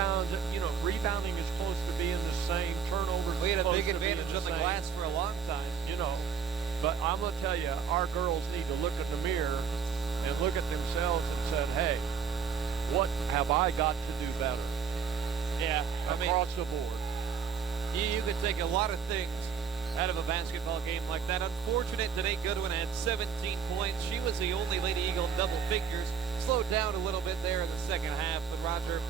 rebounds, rebounding is close to being the same. Turnovers. We had a big close to advantage being on the same, glass for a long time. But I'm going to tell you, our girls need to look in the mirror and look at themselves and said, hey, what have I got to do better? Yeah, across the board. You could take a lot of things out of a basketball game like that. Unfortunate Danae Goodwin had 17 points. She was the only Lady Eagle in double figures. Slowed down a little bit there in the second half. But Roger,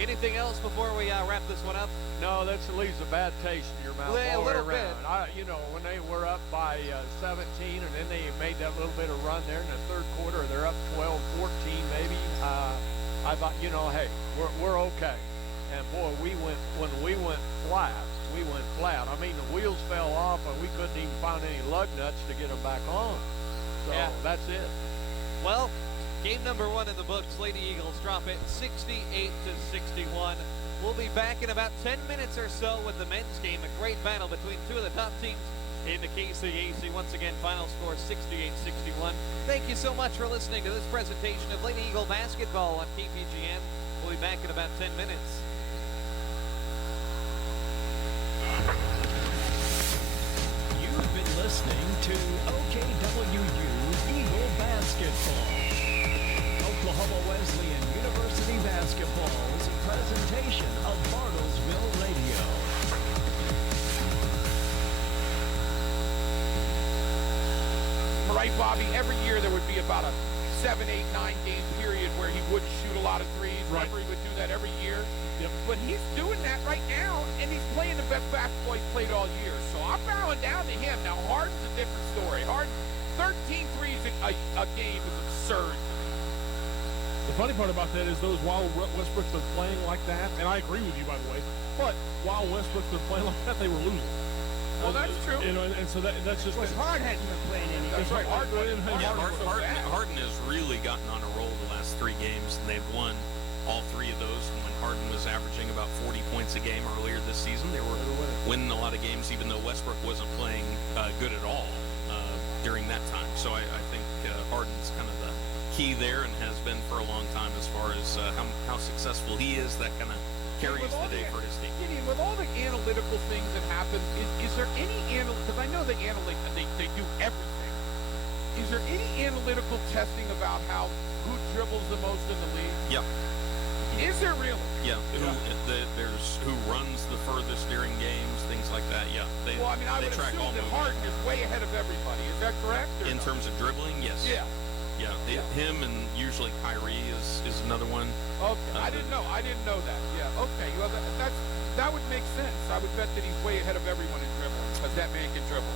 anything else before we wrap this one up? No, that leaves a bad taste in your mouth all the way around. When they were up by 17 and then they made that little bit of run there in the third quarter, they're up 12, 14 maybe. I thought, hey, we're okay. And boy, when we went flat. We went flat. I mean, the wheels fell off, and we couldn't even find any lug nuts to get them back on. So that's it. Well, game number 1 in the books. Lady Eagles drop it 68-61. We'll be back in about 10 minutes or so with the men's game. A great battle between two of the top teams in the KCAC. Once again, final score 68-61. Thank you so much for listening to this presentation of Lady Eagle basketball on KPGN. We'll be back in about 10 minutes. You've been listening to OKWU Eagle Basketball. Oklahoma Wesleyan University Basketball's presentation of Bartlesville Radio. Right, Bobby, every year there would be about a 7, 8, 9 game period where he wouldn't shoot a lot of threes. Right. Remember, he would do that every year. Yep. But he's doing that right now, and he's playing the best basketball he's played all year. So I'm bowing down to him. Now, Harden's a different story. Harden, 13 threes a game is absurd. The funny part about that is those while Westbrook's been playing like that, and I agree with you, by the way, but while Westbrook's been playing like that, they were losing. Well, that's true. And so that's just... Because Harden hasn't been playing any. That's right. Harden has really gotten on a roll the last 3 games, and they've won all 3 of those. And when Harden was averaging about 40 points a game earlier this season, they were winning a lot of games, even though Westbrook wasn't playing good at all during that time. So I think Harden's kind of the key there and has been for a long time as far as how successful he is. That kind of carries the day for his team. Gideon, with all the analytical things that happen, is there any because I know they do everything. Is there any analytical testing about who dribbles the most in the league? Yeah. Is there really? Yeah. There's who runs the furthest during games, things like that. Yeah. I would track assume all that movements. Harden is way ahead of everybody. Is that correct? In terms of dribbling, yes. Yeah. Yeah, him and usually Kyrie is another one. Okay, I didn't know that. Yeah, okay. Well, that would make sense. I would bet that he's way ahead of everyone in dribbling because that man can dribble.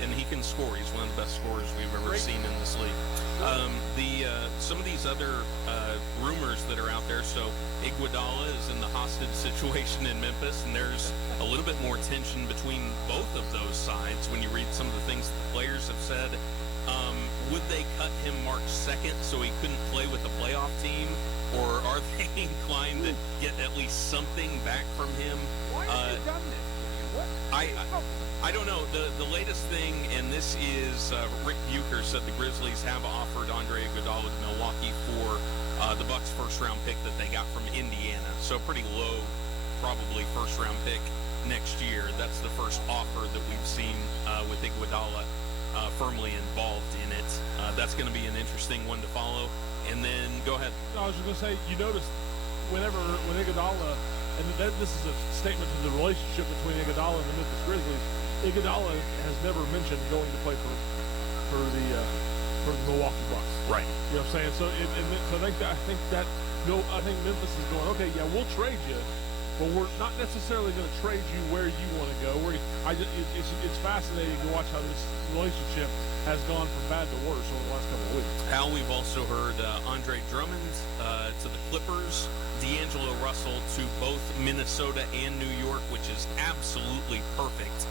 And he can score. He's one of the best scorers we've ever seen in this league. Some of these other rumors that are out there. So Iguodala is in the hostage situation in Memphis, and there's a little bit more tension between both of those sides when you read some of the things the players have said. Would they cut him March 2nd so he couldn't play with the playoff team? Or are they inclined to get at least something back from him? Why have you done this? I don't know. The latest thing, and this is Rick Bucher said the Grizzlies have offered Andre Iguodala to Milwaukee for the Bucks' first-round pick that they got from Indiana. So pretty low, probably first-round pick next year. That's the first offer that we've seen with Iguodala firmly involved in it. That's going to be an interesting one to follow. And then, go ahead. I was just going to say, you notice when Iguodala, and this is a statement to the relationship between Iguodala and the Memphis Grizzlies, Iguodala has never mentioned going to play for the Milwaukee Bucks. Right. You know what I'm saying? So I think Memphis is going, okay, yeah, we'll trade you, but we're not necessarily going to trade you where you want to go. It's fascinating to watch how this relationship has gone from bad to worse over the last couple of weeks. Al, we've also heard Andre Drummond to the Clippers, D'Angelo Russell to both Minnesota and New York, which is absolutely perfect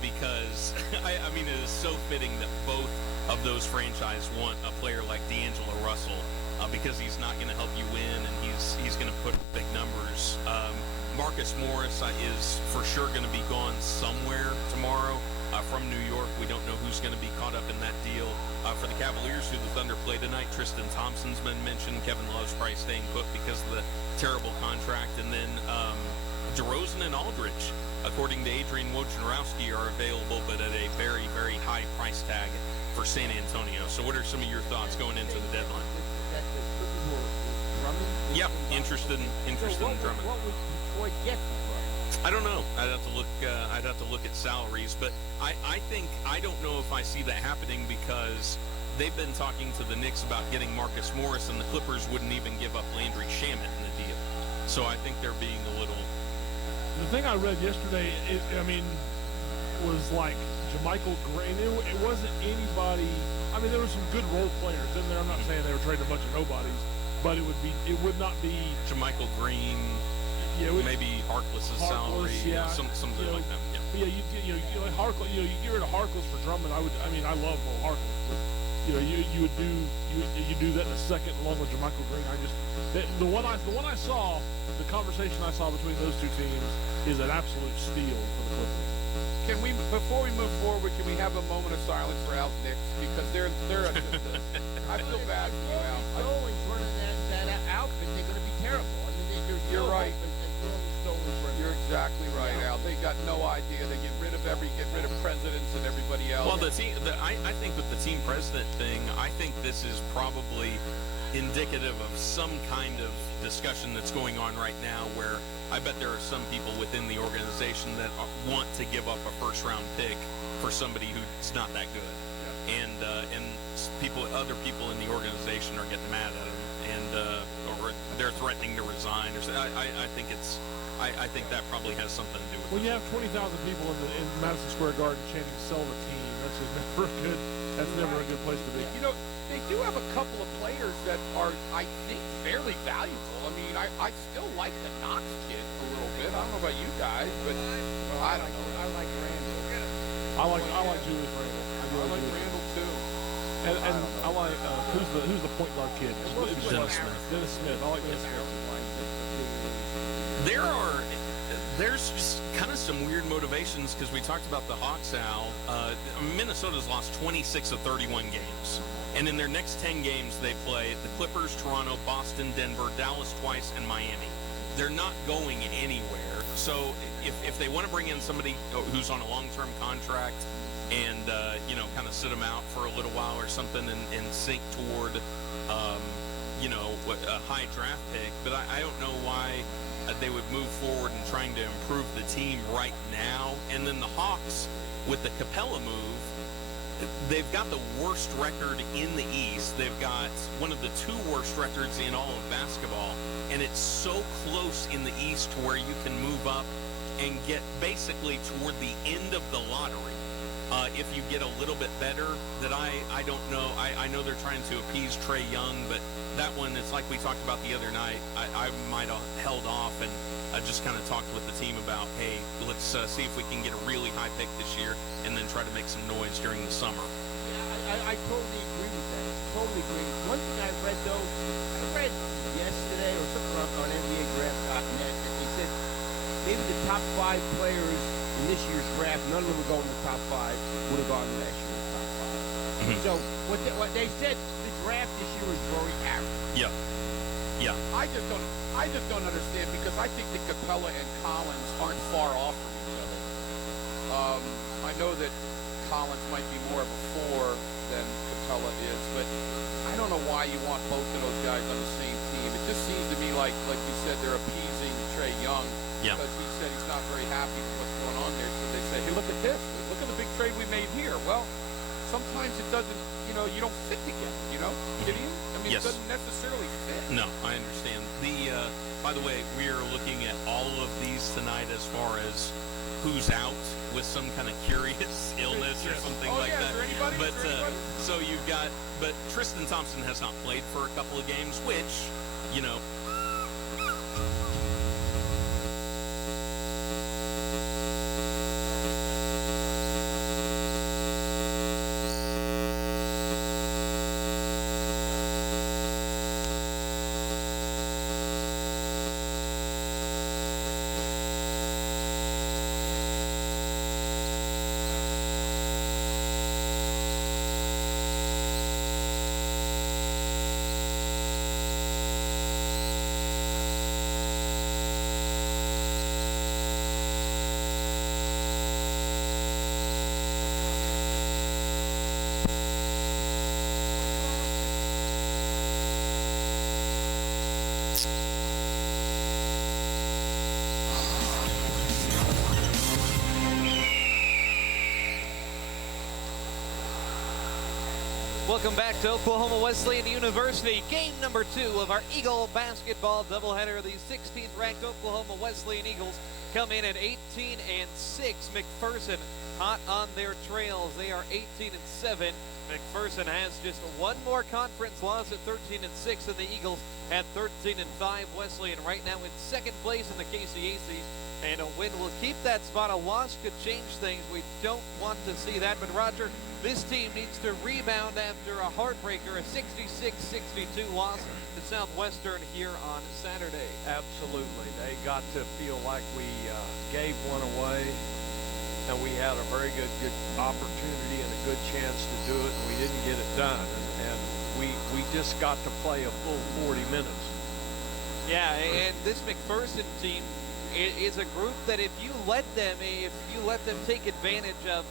because, I mean, it is so fitting that both of those franchises want a player like D'Angelo Russell because he's not going to help you win and he's going to put big numbers. Marcus Morris is for sure going to be gone somewhere tomorrow. from New York. We don't know who's going to be caught up in that deal. For the Cavaliers, who the Thunder play tonight, Tristan Thompson's been mentioned. Kevin Love's probably staying put because of the terrible contract. And then DeRozan and Aldridge, according to Adrian Wojnarowski, are available, but at a very, very high price tag for San Antonio. So what are some of your thoughts going into the deadline? Yeah, interested in Drummond. What would Detroit get for Drummond? I don't know. I'd have to look at salaries, but I don't know if I see that happening because they've been talking to the Knicks about getting Marcus Morris, and the Clippers wouldn't even give up Landry Shamet in the deal. So I think they're being a little. The thing I read yesterday, was like JaMychal Green. It wasn't anybody. I mean, there were some good role players in there. I'm not saying they were trading a bunch of nobodies, but it would not be JaMychal Green. Yeah, maybe Harkless's salary, yeah, something like that. Yeah. But yeah, like Harkless. You get rid of Harkless for Drummond. I love Harkless, but you do that in a second along with JaMychal Green. The one I saw, the conversation I saw between those two teams is an absolute steal for the Clippers. Can we, before we move forward, can we have a moment of silence for Al's Knicks because they're I feel bad for you, Al. Going for that outfit, they're going to be terrible. I mean, You're right. You're You're exactly right, Al. They got no idea. They get rid of presidents and everybody else. Well, I think with the team president thing, I think this is probably indicative of some kind of discussion that's going on right now where I bet there are some people within the organization that want to give up a first-round pick for somebody who's not that good. Yeah. And other people in the organization are getting mad at him, and or they're threatening to resign. I think that probably has something to do with it. When you have 20,000 people in Madison Square Garden chanting "Sell the team," that's just never a good. That's never a good place to be. They do have a couple of players that are, I think, fairly valuable. I mean, I still like the Knox kid a little bit. I don't know about you guys, but I don't know. I like Randall. I like Julius Randle. I like Randall too. And I like who's the point guard kid? Dennis Smith. Dennis Smith. I like Dennis Smith. There's just kind of some weird motivations because we talked about the Hawks, Al. Minnesota's lost 26 of 31 games. And in their next 10 games, they play the Clippers, Toronto, Boston, Denver, Dallas twice, and Miami. They're not going anywhere. So if they want to bring in somebody who's on a long-term contract and, kind of sit them out for a little while or something and sink toward, a high draft pick. But I don't know why they would move forward in trying to improve the team right now. And then the Hawks, with the Capella move, they've got the worst record in the East. They've got one of the two worst records in all of basketball. And it's so close in the East to where you can move up and get basically toward the end of the lottery. If you get a little bit better, that I don't know. I know they're trying to appease Trae Young, but that one, it's like we talked about the other night. I might have held off and just kind of talked with the team about, hey, let's see if we can get a really high pick this year and then try to make some noise during the summer. Yeah, I totally agree with that. Totally agree. One thing I read, though, yesterday or something on NBADraft.net that they said maybe the top 5 players in this year's draft, none of them would go in the top 5, would have gone last year in the top 5. Mm-hmm. So what they said, the draft this year was very average. Yeah. I just don't understand because I think that Capella and Collins aren't far off from each other. I know that Collins might be more of a 4 than Capella is, but I don't know why you want both of those guys on the same team. It just seems to me like you said, they're appeasing Trae Young because he said he's not very happy with what's going on there. So they say, hey, look at this. Look at the big trade we made here. Well, sometimes it doesn't, you don't fit together, Can you? I mean, yes. It doesn't necessarily fit. No, I understand. By the way, we are looking at all of these tonight as far as who's out with some kind of curious illness or something like that. Is there anybody? So you've got, but Tristan Thompson has not played for a couple of games, which, Welcome back to Oklahoma Wesleyan University. Game number 2 of our Eagle basketball doubleheader. The 16th ranked Oklahoma Wesleyan Eagles come in at 18-6. McPherson hot on their trails. They are 18-7. McPherson has just one more conference loss at 13-6, and the Eagles had 13-5. Wesleyan right now in second place in the KCAC, and a win will keep that spot. A loss could change things. We don't want to see that, but Roger, this team needs to rebound after a heartbreaker, a 66-62 loss to Southwestern here on Saturday. Absolutely. They got to feel like we gave one away, and we had a very good opportunity and a good chance to do it, and we didn't get it done. And we just got to play a full 40 minutes. Yeah, and this McPherson team is a group that if you let them take advantage of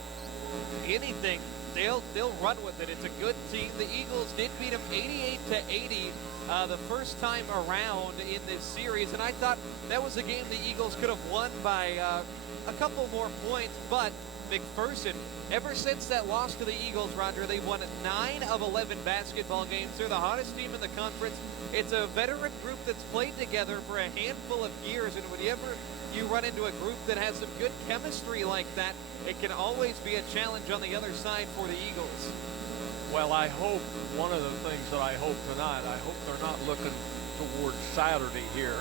anything, they'll run with it. It's a good team. The Eagles did beat them 88-80 the first time around in this series, and I thought that was a game the Eagles could have won by a couple more points, but McPherson, ever since that loss to the Eagles, Roger, they've won 9 of 11 basketball games. They're the hottest team in the conference. It's a veteran group that's played together for a handful of years, and whenever you run into a group that has some good chemistry like that, it can always be a challenge on the other side for the Eagles. Well, I hope, one of the things that I hope tonight, I hope they're not looking towards Saturday here,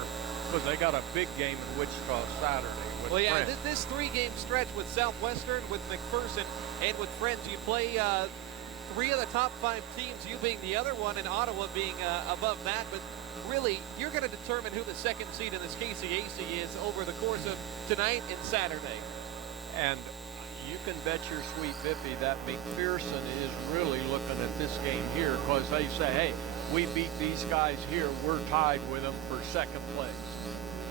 because they got a big game in Wichita Saturday. Well, yeah, this 3-game stretch with Southwestern, with McPherson, and with Friends, you play 3 of the top 5 teams, you being the other one, and Ottawa being above that. But really, you're going to determine who the second seed in this KCAC is over the course of tonight and Saturday. And you can bet your sweet bippy that McPherson is really looking at this game here, because they say, hey, we beat these guys here, we're tied with them for second place.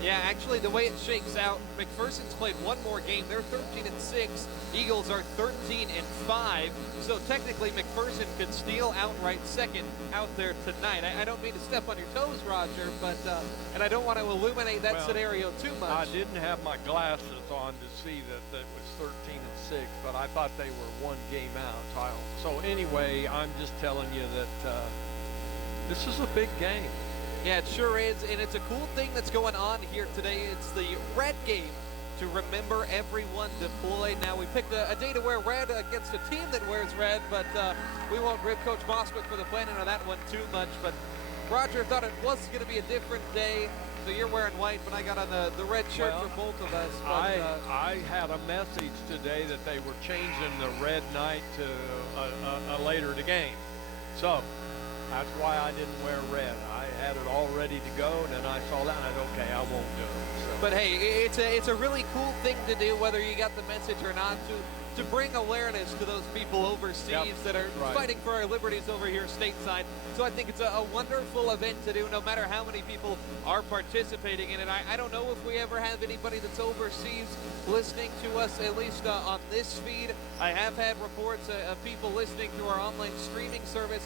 Yeah, actually, the way it shakes out, McPherson's played one more game. They're 13-6. Eagles are 13-5. So technically, McPherson could steal outright second out there tonight. I don't mean to step on your toes, Roger, but and I don't want to illuminate that scenario too much. I didn't have my glasses on to see that it was 13-6, but I thought they were one game out. So anyway, I'm just telling you that this is a big game. Yeah, it sure is, and it's a cool thing that's going on here today. It's the red game to remember everyone deployed. Now, we picked a day to wear red against a team that wears red, but we won't rip Coach Bostwick for the planning of that one too much. But Roger thought it was going to be a different day, so you're wearing white, but I got on the red shirt for both of us. But, I had a message today that they were changing the red night to a later game. So that's why I didn't wear red. I had it all ready to go, and then I saw that, and I said, okay, I won't do it. So. But hey, it's a really cool thing to do, whether you got the message or not, to bring awareness to those people overseas that are fighting for our liberties over here stateside. So I think it's a wonderful event to do, no matter how many people are participating in it. I don't know if we ever have anybody that's overseas listening to us, at least on this feed. I have had reports of people listening to our online streaming service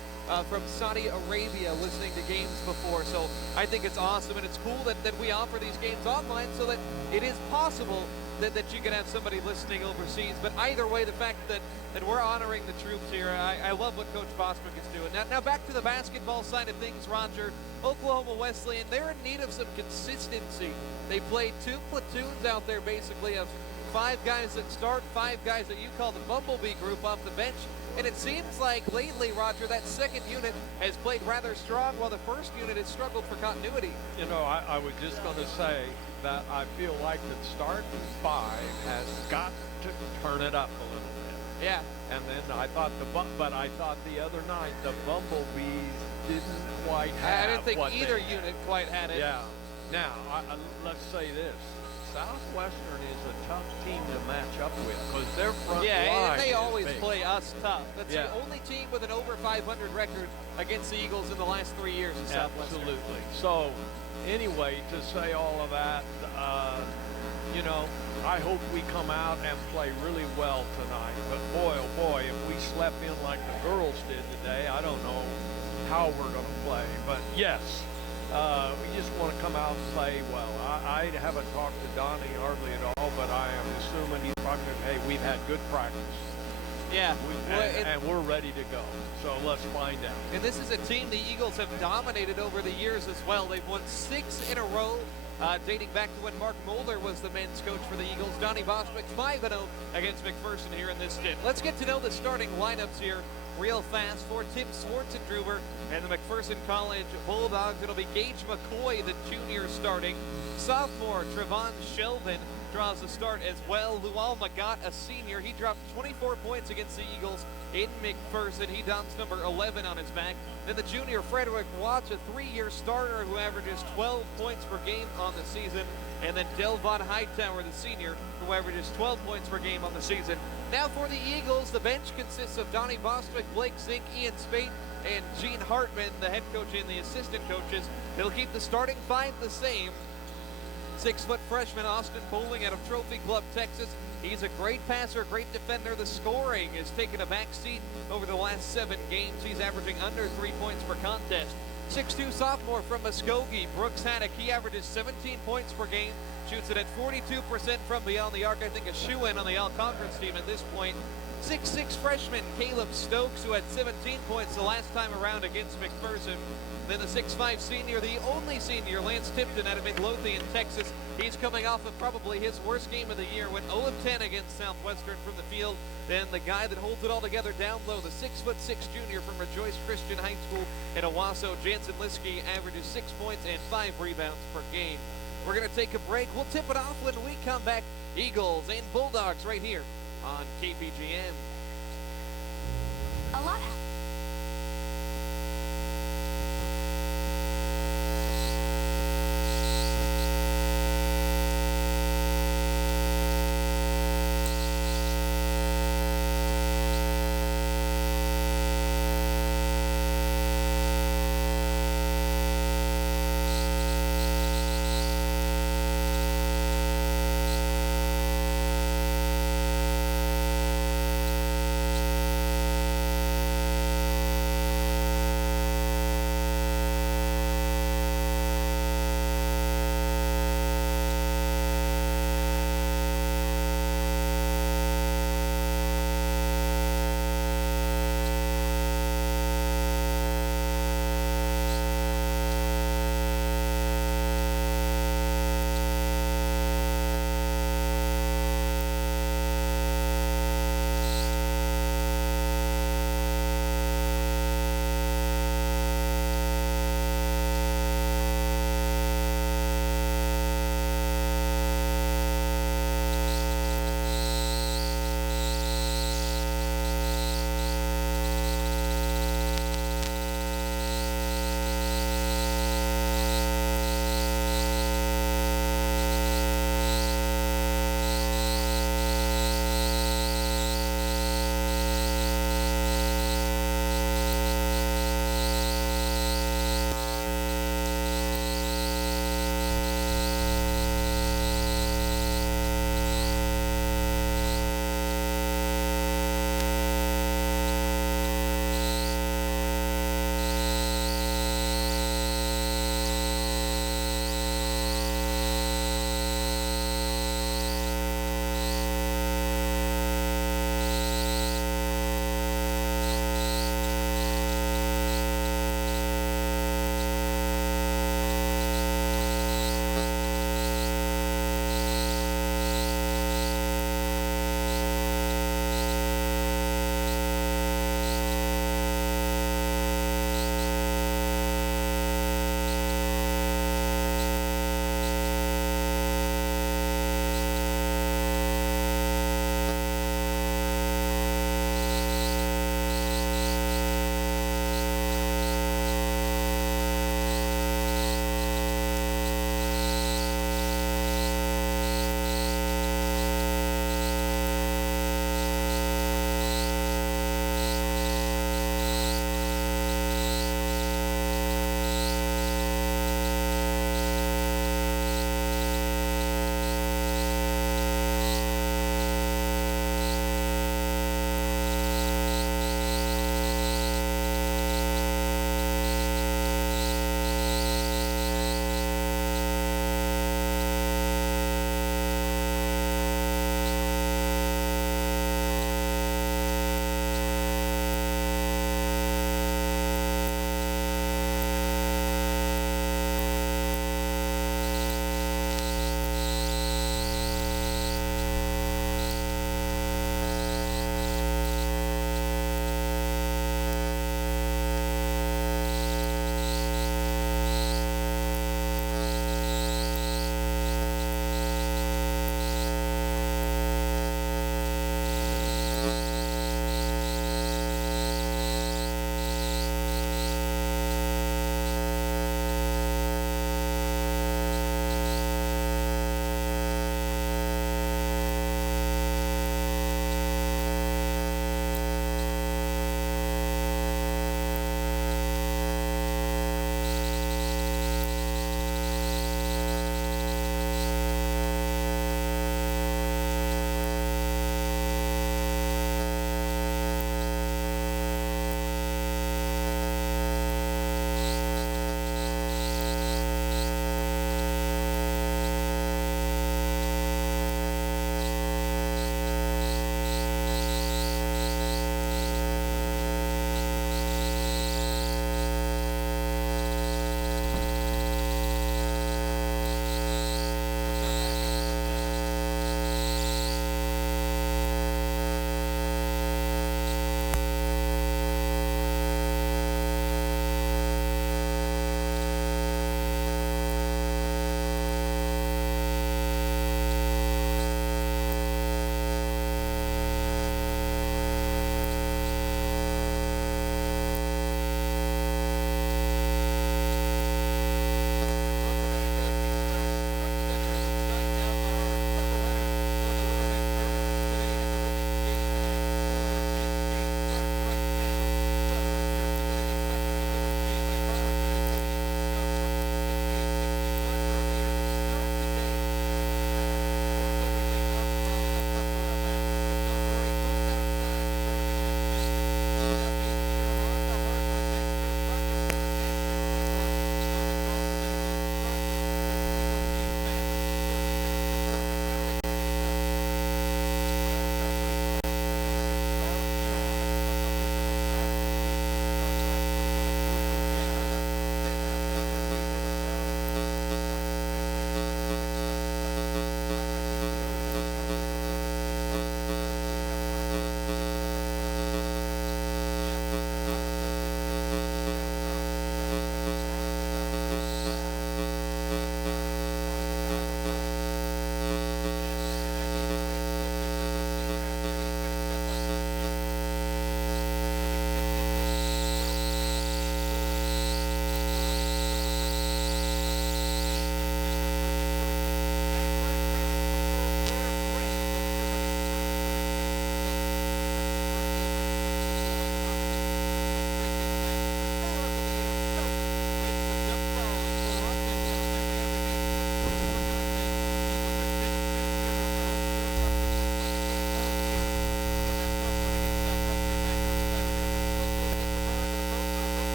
from Saudi Arabia, listening to games before. So I think it's awesome, and it's cool that we offer these games online so that it is possible that you can have somebody listening overseas. But either way, the fact that we're honoring the troops here, I love what Coach Bostwick is doing. Now back to the basketball side of things, Roger. Oklahoma Wesleyan, they're in need of some consistency. They played 2 platoons out there, basically, of 5 guys that start, 5 guys that you call the Bumblebee group off the bench. And it seems like lately, Roger, that second unit has played rather strong, while the first unit has struggled for continuity. You know, I was just going to say that I feel like the starting 5 has got to turn it up a little bit. Yeah. And then I thought the other night the Bumblebees didn't quite have. I didn't think either unit quite had it. Yeah. Now let's say this: Southwestern is a tough team to match up with, because their front line and they always big. play us tough. That's the only team with an over 500 record against the Eagles in the last 3 years in Southwestern. Absolutely. So anyway, to say all of that, you know, I hope we come out and play really well tonight. But boy, oh boy, if we slept in like the girls did today, I don't know how we're going to play. But yes, we just want to come out and play well. I haven't talked to Donnie hardly at all, but I am assuming he's probably, hey, we've had good practice. Yeah. And we're ready to go. So let's find out. And this is a team the Eagles have dominated over the years as well. They've won 6 in a row, dating back to when Mark Mulder was the men's coach for the Eagles. Donnie Bostwick 5-0 against McPherson here in this stint. Let's get to know the starting lineups here real fast for Tim Swartzendruber and the McPherson College Bulldogs. It'll be Gage McCoy, the junior, starting. Sophomore Trevon Shelvin draws the start as well. Lual Magat, a senior, he dropped 24 points against the Eagles in McPherson. He dons number 11 on his back. Then the junior Frederick Watts, a 3-year starter who averages 12 points per game on the season. And then Delvon Hightower, the senior, who averages 12 points per game on the season. Now for the Eagles, the bench consists of Donnie Bostwick, Blake Zink, Ian Spate, and Gene Hartman, the head coach and the assistant coaches. They'll keep the starting 5 the same. 6-foot freshman Austin Bowling out of Trophy Club, Texas. He's a great passer, great defender. The scoring has taken a back seat over the last 7 games. He's averaging under 3 points per contest. 6'2" sophomore from Muskogee, Brooks Haddock. He averages 17 points per game, shoots it at 42% from beyond the arc. I think a shoe-in on the all-conference team at this point. 6'6" freshman Caleb Stokes, who had 17 points the last time around against McPherson. Then the 6'5" senior, the only senior, Lance Tipton out of Midlothian, Texas. He's coming off of probably his worst game of the year, went 0 of 10 against Southwestern from the field. Then the guy that holds it all together down low, the 6'6" junior from Rejoice Christian High School in Owasso, Jansen Liskey, averages 6 points and 5 rebounds per game. We're going to take a break. We'll tip it off when we come back. Eagles and Bulldogs right here on KPGM. A lot.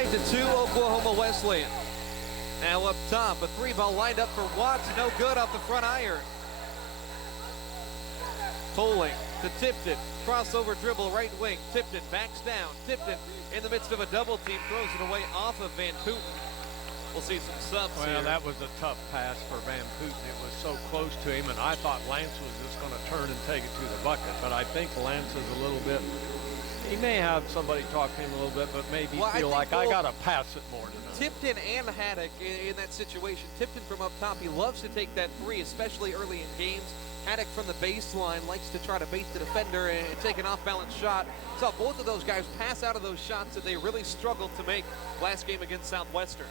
5-2 Oklahoma Wesleyan. Now up top, a 3-ball lined up for Watts, no good off the front iron. Tolling to Tipton, crossover dribble right wing. Tipton backs down. Tipton in the midst of a double team throws it away off of Van Putten. We'll see some subs Well, here. that was a tough pass for Van Putten. It was so close to him, and I thought Lance was just going to turn and take it to the bucket. But I think Lance is a little bit, he may have somebody talk to him a little bit, but maybe feel like I got to pass it more tonight. Tipton and Haddock in that situation. Tipton from up top, he loves to take that three, especially early in games. Haddock from the baseline likes to try to bait the defender and take an off-balance shot. Saw both of those guys pass out of those shots that they really struggled to make last game against Southwestern.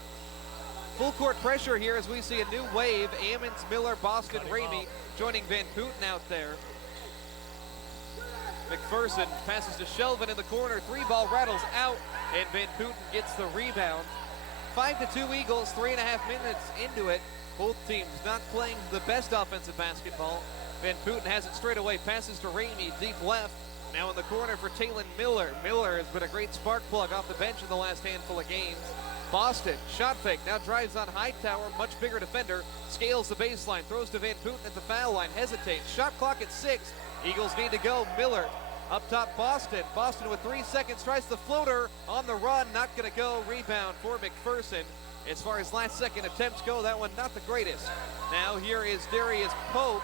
Full court pressure here as we see a new wave. Ammons, Miller, Boston, Ramey joining Van Putten out there. McPherson passes to Shelvin in the corner. 3-ball rattles out, and Van Putten gets the rebound. 5-2 Eagles, 3.5 minutes into it. Both teams not playing the best offensive basketball. Van Putten has it straight away, passes to Ramey, deep left. Now in the corner for Talon Miller. Miller has been a great spark plug off the bench in the last handful of games. Boston, shot fake, now drives on Hightower, much bigger defender, scales the baseline, throws to Van Putten at the foul line, hesitates, shot clock at 6, Eagles need to go. Miller, up top Boston, Boston with 3 seconds, tries the floater, on the run, not gonna go, rebound for McPherson. As far as last second attempts go, that one not the greatest. Now here is Darius Pope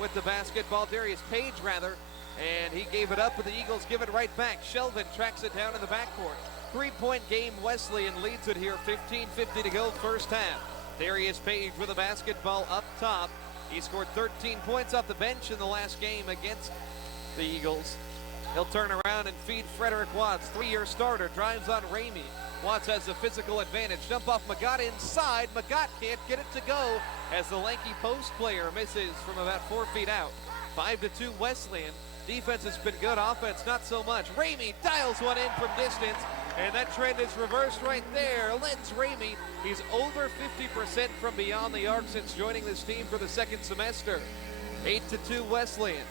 with the basketball, Darius Page rather, and he gave it up, but the Eagles give it right back. Shelvin tracks it down in the backcourt. 3-point game, Wesleyan leads it here, 15:50 to go first half. Darius Page with the basketball up top. He scored 13 points off the bench in the last game against the Eagles. He'll turn around and feed Frederick Watts, 3-year starter, drives on Ramey. Watts has the physical advantage. Dump off Magat inside. Magat can't get it to go as the lanky post player misses from about 4 feet out. 5-2 Wesleyan. Defense has been good, offense not so much. Ramey dials one in from distance, and that trend is reversed right there. Lenz Ramey, he's over 50% from beyond the arc since joining this team for the second semester. 8-2 Wesleyan.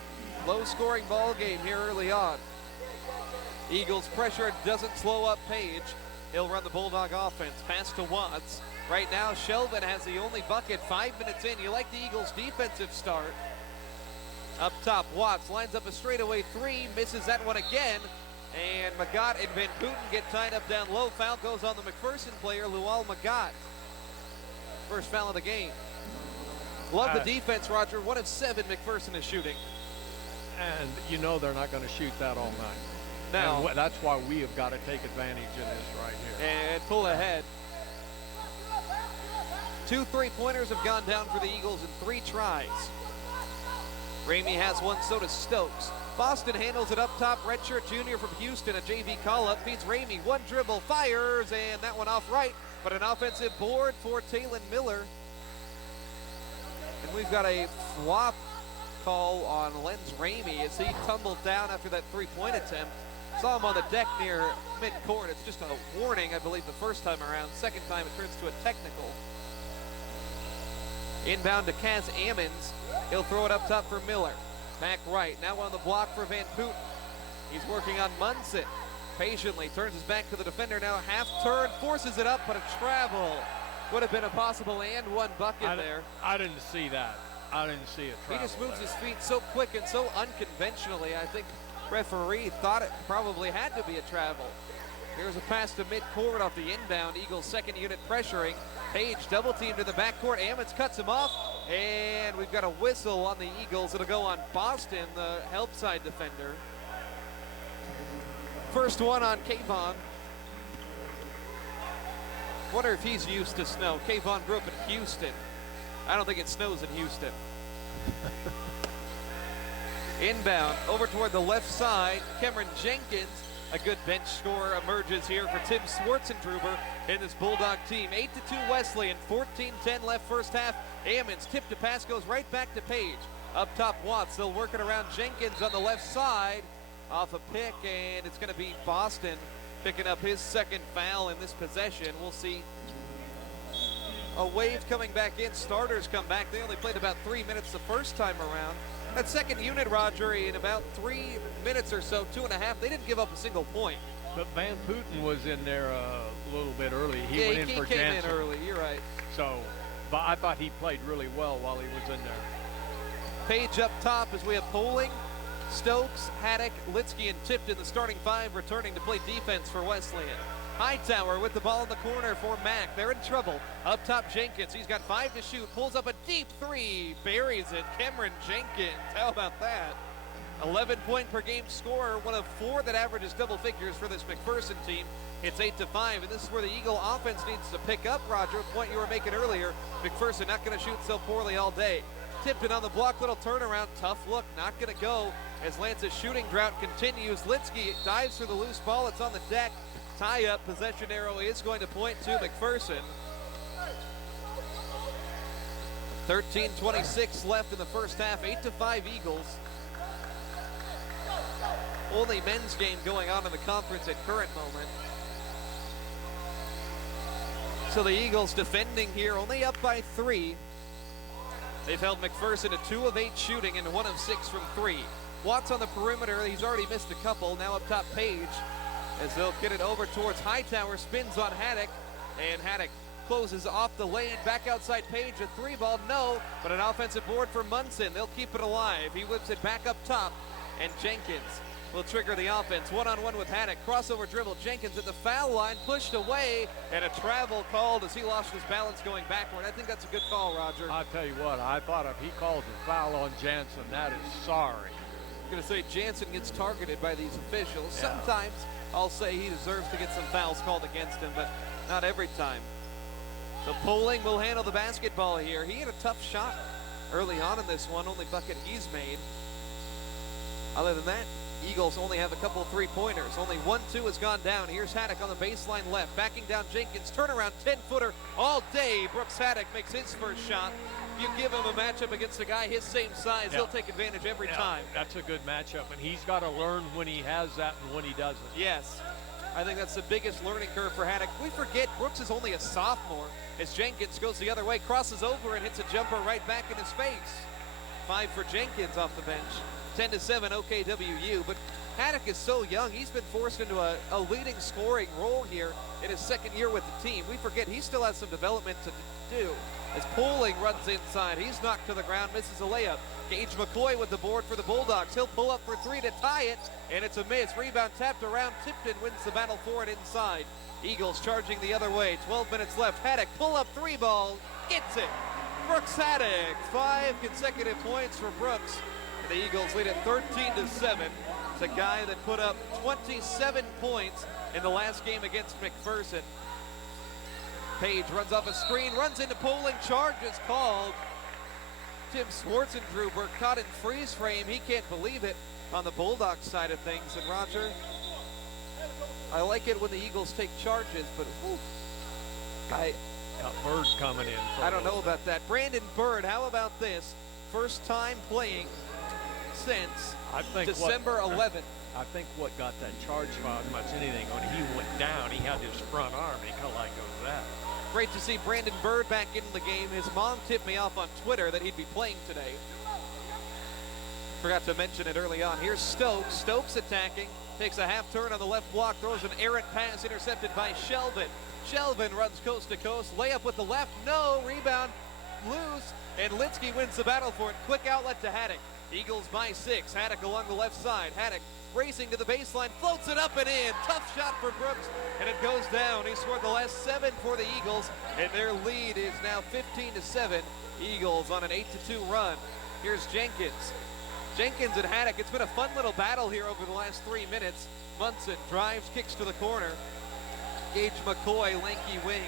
Low scoring ball game here early on. Eagles pressure doesn't slow up Page. He'll run the Bulldog offense. Pass to Watts. Right now, Shelvin has the only bucket 5 minutes in. You like the Eagles' defensive start. Up top, Watts lines up a straightaway 3, misses that one again. And Magat and Van Putten get tied up down low. Foul goes on the McPherson player, Lual Magat. First foul of the game. Love the defense, Roger. 1 of 7 McPherson is shooting. And you know they're not going to shoot that all night. Now, and that's why we have got to take advantage of this right here. And pull ahead. 2 3-pointers have gone down for the Eagles in 3 tries. Ramey has one, so does Stokes. Boston handles it up top. Redshirt junior from Houston, a JV call-up, beats Ramey. 1 dribble, fires, and that one off right. But an offensive board for Talon Miller. And we've got a flop call on Lenz Ramey as he tumbled down after that 3-point attempt. Saw him on the deck near midcourt. It's just a warning, I believe, the first time around. Second time it turns to a technical. Inbound to Kaz Ammons. He'll throw it up top for Miller. Back right. Now on the block for Van Putten. He's working on Munson. Patiently turns his back to the defender. Now half turn, forces it up, but a travel. Would have been a possible and 1 bucket there. I didn't see that. I didn't see it travel. He just moves his feet so quick and so unconventionally. I think referee thought it probably had to be a travel. Here's a pass to midcourt off the inbound. Eagles second unit pressuring. Page double team to the backcourt. Ammons cuts him off. And we've got a whistle on the Eagles. It'll go on Boston, the help side defender. First one on Kayvon. Wonder if he's used to snow. Kayvon grew up in Houston. I don't think it snows in Houston. Inbound over toward the left side. Cameron Jenkins, a good bench scorer, emerges here for Tim Swartzentruber in this Bulldog team. 8-2 Wesleyan, 14-10 left first half. Ammons tip to pass goes right back to Page. Up top Watts, they'll work it around Jenkins on the left side. Off a pick, and it's going to be Boston picking up his second foul in this possession. We'll see a wave coming back in. Starters come back. They only played about 3 minutes the first time around. That second unit, Roger, in about 3 minutes or so, 2.5, they didn't give up a single point. But Van Putten was in there a little bit early. He Yeah, went in he for came Jansen. in early. You're right. So, but I thought he played really well while he was in there. Page up top as we have Poling, Stokes, Haddock, Litsky, and Tipton, the starting five, returning to play defense for Wesleyan. Hightower with the ball in the corner for Mack. They're in trouble. Up top, Jenkins. He's got 5 to shoot. Pulls up a deep three. Buries it. Cameron Jenkins. How about that? 11-point per game scorer. One of 4 that averages double figures for this McPherson team. It's 8-5, and this is where the Eagle offense needs to pick up, Roger. A point you were making earlier. McPherson not going to shoot so poorly all day. Tipton on the block, little turnaround. Tough look. Not going to go as Lance's shooting drought continues. Litsky dives for the loose ball. It's on the deck. Tie up, possession arrow is going to point to McPherson. 13:26 left in the first half, 8-5 Eagles. Only men's game going on in the conference at current moment. So the Eagles defending here, only up by 3. They've held McPherson to 2 of 8 shooting and 1 of 6 from 3. Watts on the perimeter, he's already missed a couple. Now up top, Page. As they'll get it over towards Hightower, spins on Haddock, and Haddock closes off the lane, back outside Page, a 3-ball, no, but an offensive board for Munson. They'll keep it alive. He whips it back up top, and Jenkins will trigger the offense. One-on-one with Haddock, crossover dribble, Jenkins at the foul line, pushed away, and a travel called as he lost his balance going backward. I think that's a good call, Roger. I'll tell you what, I thought if he calls a foul on Jansen, that is sorry. I'm going to say Jansen gets targeted by these officials. Yeah. Sometimes I'll say he deserves to get some fouls called against him, but not every time. So Poling will handle the basketball here. He had a tough shot early on in this one, only bucket he's made. Other than that, Eagles only have a couple of 3-pointers. Only 1-2 has gone down. Here's Haddock on the baseline left, backing down Jenkins. Turnaround 10-footer all day. Brooks Haddock makes his first shot. You give him a matchup against a guy his same size, he'll take advantage every time. That's a good matchup, and he's got to learn when he has that and when he doesn't. Yes, I think that's the biggest learning curve for Haddock. We forget Brooks is only a sophomore as Jenkins goes the other way, crosses over and hits a jumper right back in his face. 5 for Jenkins off the bench. 10-7 OKWU, but Haddock is so young. He's been forced into a leading scoring role here in his second year with the team. We forget he still has some development to do. As Poling runs inside, he's knocked to the ground, misses a layup. Gage McCoy with the board for the Bulldogs. He'll pull up for 3 to tie it, and it's a miss. Rebound tapped around. Tipton wins the battle for it inside. Eagles charging the other way. 12 minutes left. Haddock pull up 3-ball, gets it. Brooks Haddock, 5 consecutive points for Brooks. And the Eagles lead at 13-7. It's a guy that put up 27 points in the last game against McPherson. Page runs off a screen, runs into Poling, charge is called. Tim Schwartzendruber caught in freeze frame. He can't believe it on the Bulldogs side of things. And Roger, I like it when the Eagles take charges, but whew, Got Bird coming in. I don't know about that. Brandon Bird, how about this? First time playing since December 11th. I think what got that charge foul as much as anything, when he went down, he had his front arm, and he kind of like goes that. Great to see Brandon Bird back in the game. His mom tipped me off on Twitter that he'd be playing today. Forgot to mention it early on. Here's Stokes. Stokes attacking. Takes a half turn on the left block. Throws an errant pass intercepted by Shelvin. Shelvin runs coast to coast. Layup with the left. No. Rebound. Loose. And Litsky wins the battle for it. Quick outlet to Haddock. Eagles by 6. Haddock along the left side. Haddock racing to the baseline, floats it up and in. Tough shot for Brooks, and it goes down. He scored the last 7 for the Eagles, and their lead is now 15-7. Eagles on an 8-2 run. Here's Jenkins. Jenkins and Haddock. It's been a fun little battle here over the last 3 minutes. Munson drives, kicks to the corner. Gage McCoy, lanky wing.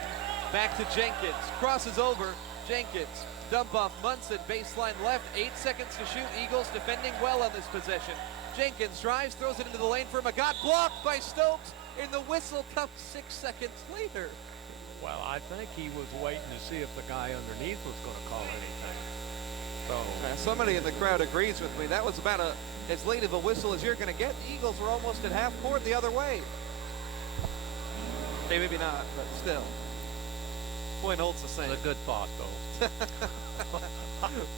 Back to Jenkins. Crosses over. Jenkins. Dump off Munson, baseline left. 8 seconds to shoot. Eagles defending well on this possession. Jenkins drives, throws it into the lane for Magat. Blocked by Stokes, and the whistle comes 6 seconds later. Well, I think he was waiting to see if the guy underneath was going to call anything. So somebody in the crowd agrees with me. That was about as late of a whistle as you're going to get. The Eagles were almost at half court the other way. Okay, maybe not, but still. Point holds the same. it's a good thought, though.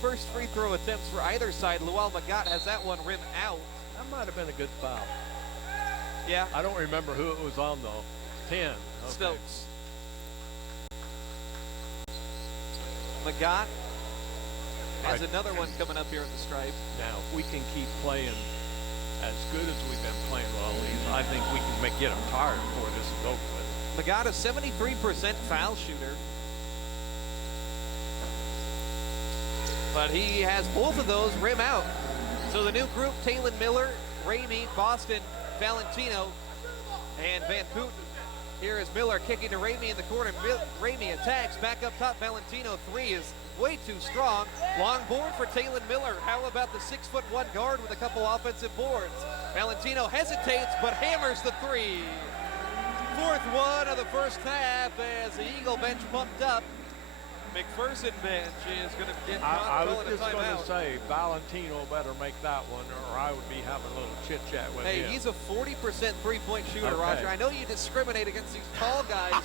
First free throw attempts for either side. Lual Magat has that one rim out. That might have been a good foul. Yeah. I don't remember who it was on, though. 10. Stokes. Magat has another one coming up here in the stripe. Now, if we can keep playing as good as we've been playing, I think we can get them tired before this is over with. Magat, a 73% foul shooter. But he has both of those rim out. So the new group, Talon Miller, Ramey, Boston, Valentino, and Van Putten. Here is Miller kicking to Ramey in the corner. Ramey attacks, back up top. Valentino, three is way too strong. Long board for Talon Miller. How about the 6'1" guard with a couple offensive boards? Valentino hesitates, but hammers the three. Fourth one of the first half as the Eagle bench pumped up. McPherson bench is going to get I was caught just a going timeout. to say, Valentino better make that one, or I would be having a little chit-chat with Hey, him. he's a 40% three-point shooter, Okay. Roger. I know you discriminate against these tall guys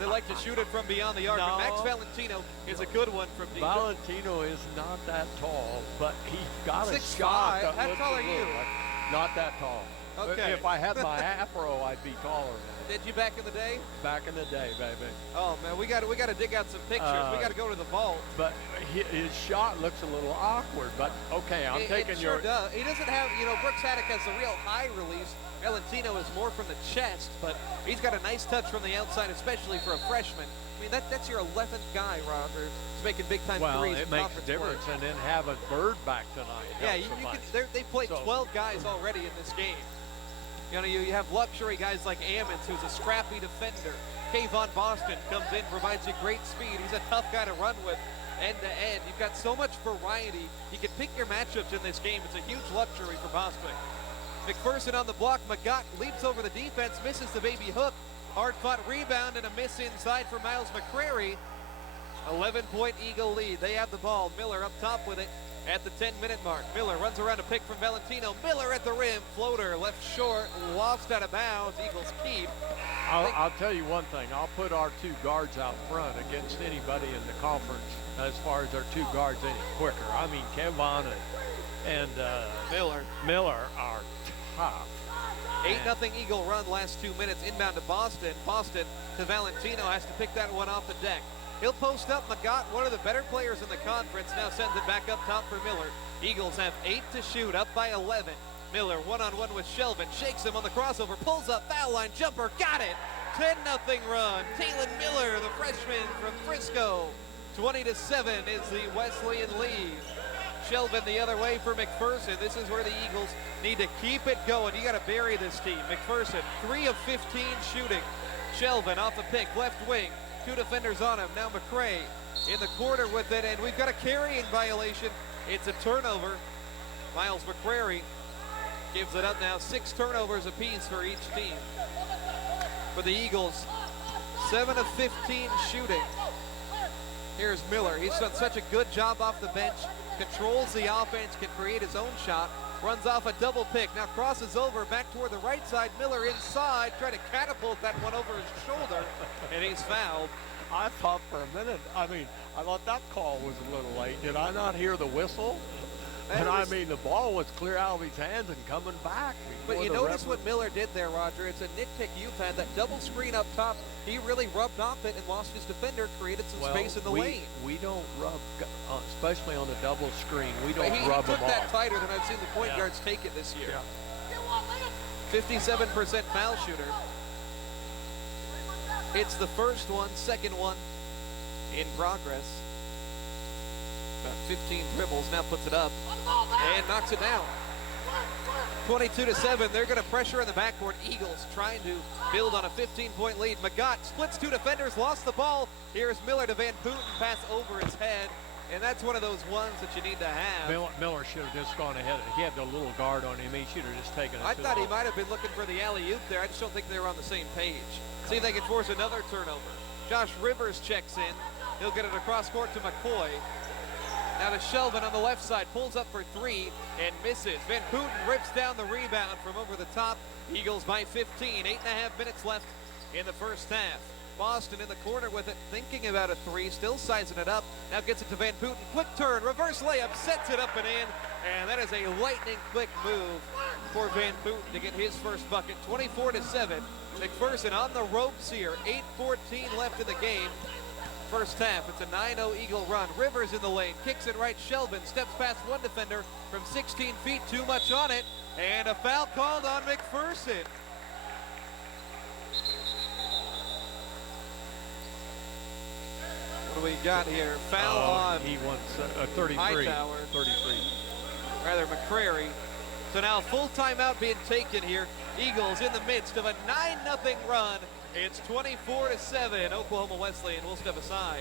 that like to shoot it from beyond the arc, but Max No. Valentino is a good one from deep. Valentino is not that tall, but he's got a 6'5". shot that How looks tall a are you? little like- Not that tall. Okay. If I had my afro, I'd be taller than him. Did you back in the day? Back in the day, baby. Oh man, we got to dig out some pictures. We got to go to the vault. But his shot looks a little awkward. But okay, I'm taking it sure your. does. He doesn't have, Brooks Haddock has a real high release. Valentino is more from the chest, but he's got a nice touch from the outside, especially for a freshman. I mean, that's your 11th guy, Roger. He's making big time Well, threes. it in makes a conference difference, play. and then have a Bird back tonight. Yeah, helps you so much. they played So- 12 guys already in this game. You have luxury guys like Ammons, who's a scrappy defender. Kayvon Boston comes in, provides you great speed. He's a tough guy to run with end to end. You've got so much variety. You can pick your matchups in this game. It's a huge luxury for Boston. McPherson on the block. Magat leaps over the defense, misses the baby hook. Hard-fought rebound and a miss inside for Miles McCrary. 11-point Eagle lead. They have the ball. Miller up top with it at the 10-minute mark. Miller runs around a pick from Valentino. Miller at the rim. Floater left short. Lost out of bounds. Eagles keep. I'll tell you one thing. I'll put our two guards out front against anybody in the conference as far as our two guards any quicker. I mean, Kevon and Miller are tough. 8-0 Eagle run last 2 minutes. Inbound to Boston. Boston to Valentino. Has to pick that one off the deck. He'll post up. Magat, one of the better players in the conference, now sends it back up top for Miller. Eagles have 8 to shoot, up by 11. Miller one-on-one with Shelvin, shakes him on the crossover, pulls up, foul line, jumper, got it! 10-0 run. Talon Miller, the freshman from Frisco. 20-7 is the Wesleyan lead. Shelvin the other way for McPherson. This is where the Eagles need to keep it going. You got to bury this team. McPherson, 3 of 15 shooting. Shelvin off the pick, left wing. 2 defenders on him. Now McCray in the corner with it, and we've got a carrying violation. It's a turnover. Miles McCrary gives it up now. 6 turnovers apiece for each team. For the Eagles, 7 of 15 shooting. Here's Miller. He's done such a good job off the bench. Controls the offense, can create his own shot. Runs off a double pick. Now crosses over back toward the right side. Miller inside, trying to catapult that one over his shoulder, and he's fouled. I thought for a minute, I thought that call was a little late. Did I not hear the whistle? And I mean, the ball was clear out of his hands and coming back. But you notice what Miller did there, Roger. It's a nitpick you've had. That double screen up top, he really rubbed off it and lost his defender, created some space in the lane. We don't rub, especially on the double screen, we But don't he rub took them that off. tighter than I've seen the point guards take it this year. 57% foul shooter. It's the first one, second one in progress. About 15 dribbles, now puts it up and knocks it down. 22-7, they're going to pressure in the backcourt. Eagles trying to build on a 15-point lead. Magat splits 2 defenders, lost the ball. Here's Miller to Van Putten, pass over his head. And that's one of those ones that you need to have. Miller should have just gone ahead. He had the little guard on him. He should have just taken it. I thought he might have been looking for the alley-oop there. I just don't think they were on the same page. See if they can force another turnover. Josh Rivers checks in. He'll get it across court to McCoy. Now to Shelvin on the left side, pulls up for 3 and misses. Van Putten rips down the rebound from over the top. Eagles by 15, 8.5 minutes left in the first half. Boston in the corner with it, thinking about a three, still sizing it up. Now gets it to Van Putten. Quick turn, reverse layup, sets it up and in. And that is a lightning quick move for Van Putten to get his first bucket. 24-7. McPherson on the ropes here. 8:14 left in the game. First half, it's a 9-0 Eagle run. Rivers in the lane, kicks it right. Shelvin steps past one defender from 16 feet, too much on it. And a foul called on McPherson. What do we got here? Foul on He wants 33. Hightower. 33. Rather, McCrary. So now full timeout being taken here. Eagles in the midst of a 9-0 run. It's 24-7. Oklahoma Wesleyan will step aside.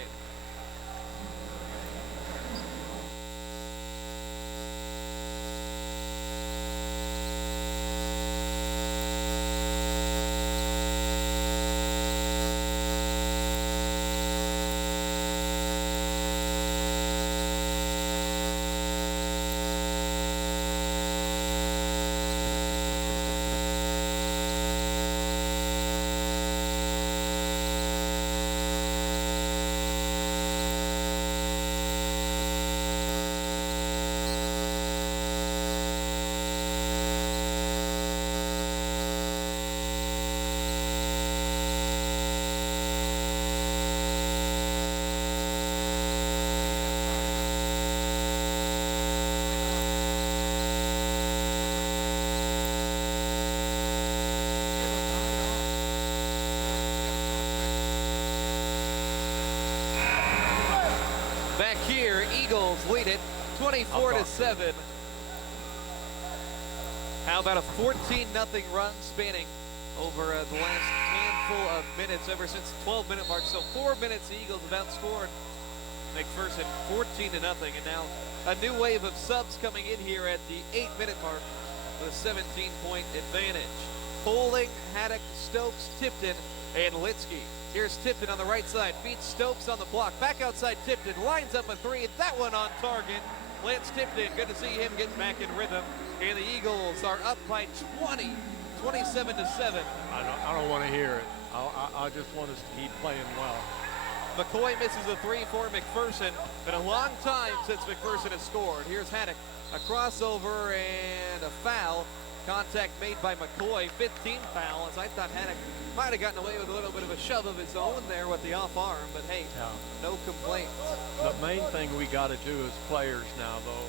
Back here, Eagles lead it 24-7. How about a 14-0 run spanning over the last handful of minutes ever since the 12-minute mark. So 4 minutes, the Eagles have outscored McPherson 14-0. And now a new wave of subs coming in here at the 8-minute mark with a 17-point advantage. Poling, Haddock, Stokes, Tipton, and Litsky. Here's Tipton on the right side, beats Stokes on the block. Back outside Tipton, lines up a three. That one on target. Lance Tipton, good to see him get back in rhythm. And the Eagles are up by 20, 27-7. I don't want to hear it. I just want us to keep playing well. McCoy misses a three for McPherson. Been a long time since McPherson has scored. Here's Haddock, a crossover and a foul. Contact made by McCoy, 15 foul, as I thought Haddock might have gotten away with a little bit of a shove of his own there with the off arm, but hey, no complaints. The main thing we got to do as players now, though,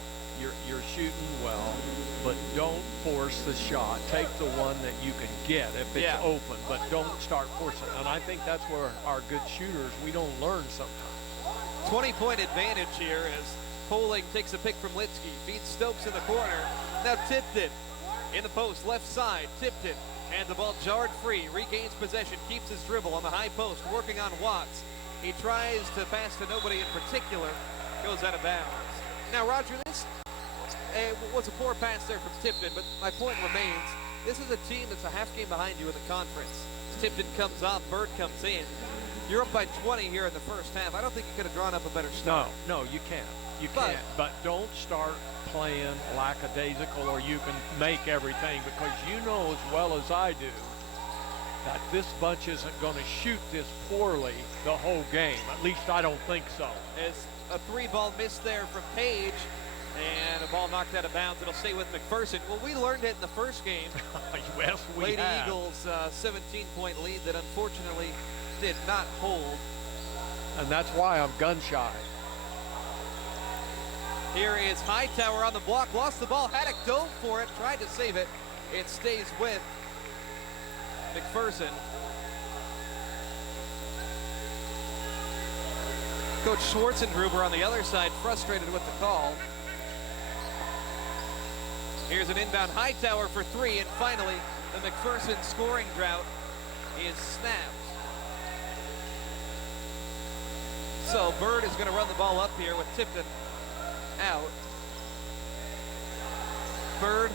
you're shooting well, but don't force the shot. Take the one that you can get if it's open, but don't start forcing. And I think that's where our good shooters, we don't learn sometimes. 20-point advantage here as Poling takes a pick from Litsky, beats Stokes in the corner. Now Tipton in the post, left side, Tipton, and the ball jarred free, regains possession, keeps his dribble on the high post, working on Watts. He tries to pass to nobody in particular, goes out of bounds. Now, Roger, this was a poor pass there from Tipton, but my point remains, this is a team that's a half game behind you in the conference. Tipton comes off, Bird comes in. You're up by 20 here in the first half. I don't think you could have drawn up a better start. No, you can't. You can't. But don't start playing lackadaisical or you can make everything, because you know as well as I do that this bunch isn't going to shoot this poorly the whole game. At least I don't think so. As a three-ball miss there from Page and a ball knocked out of bounds. It'll stay with McPherson. Well, we learned it in the first game. Yes, we Lady have. Eagles 17-point lead that unfortunately did not hold. And that's why I'm gun shy. Here is Hightower on the block, lost the ball. Haddock dove for it, tried to save it. It stays with McPherson. Coach Schwartzendruber on the other side, frustrated with the call. Here's an inbound Hightower for three, and finally the McPherson scoring drought is snapped. So Bird is going to run the ball up here with Tipton out. Bird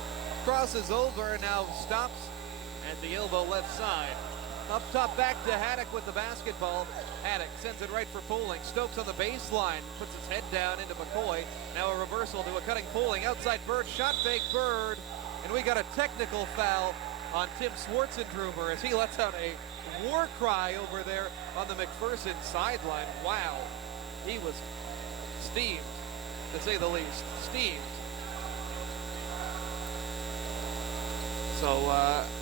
crosses over and now stops at the elbow left side. Up top, back to Haddock with the basketball. Haddock sends it right for Poling. Stokes on the baseline, puts his head down into McCoy. Now a reversal to a cutting Poling. Outside Bird, shot fake Bird. And we got a technical foul on Tim Schwartzendruber as he lets out a war cry over there on the McPherson sideline. Wow, he was steamed, to say the least, steamed. So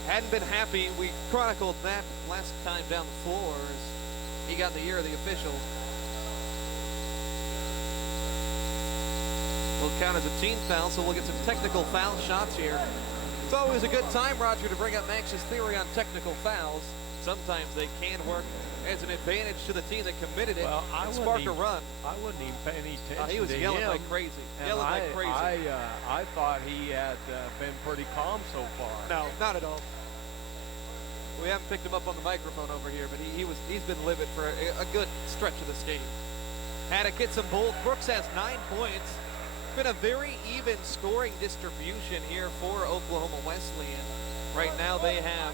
hadn't been happy. We chronicled that last time down the floor as he got the ear of the official. Will count as a team foul, so we'll get some technical foul shots here. It's always a good time, Roger, to bring up Max's theory on technical fouls. Sometimes they can work as an advantage to the team that committed it and spark a run. I wouldn't even pay any attention He was to yelling him. like crazy. And Yelling like crazy. I thought he had been pretty calm so far. No, not at all. We haven't picked him up on the microphone over here, but he's been livid for a good stretch of this game. Haddock gets him both. Brooks has 9 points. Been a very even scoring distribution here for Oklahoma Wesleyan. Right now they have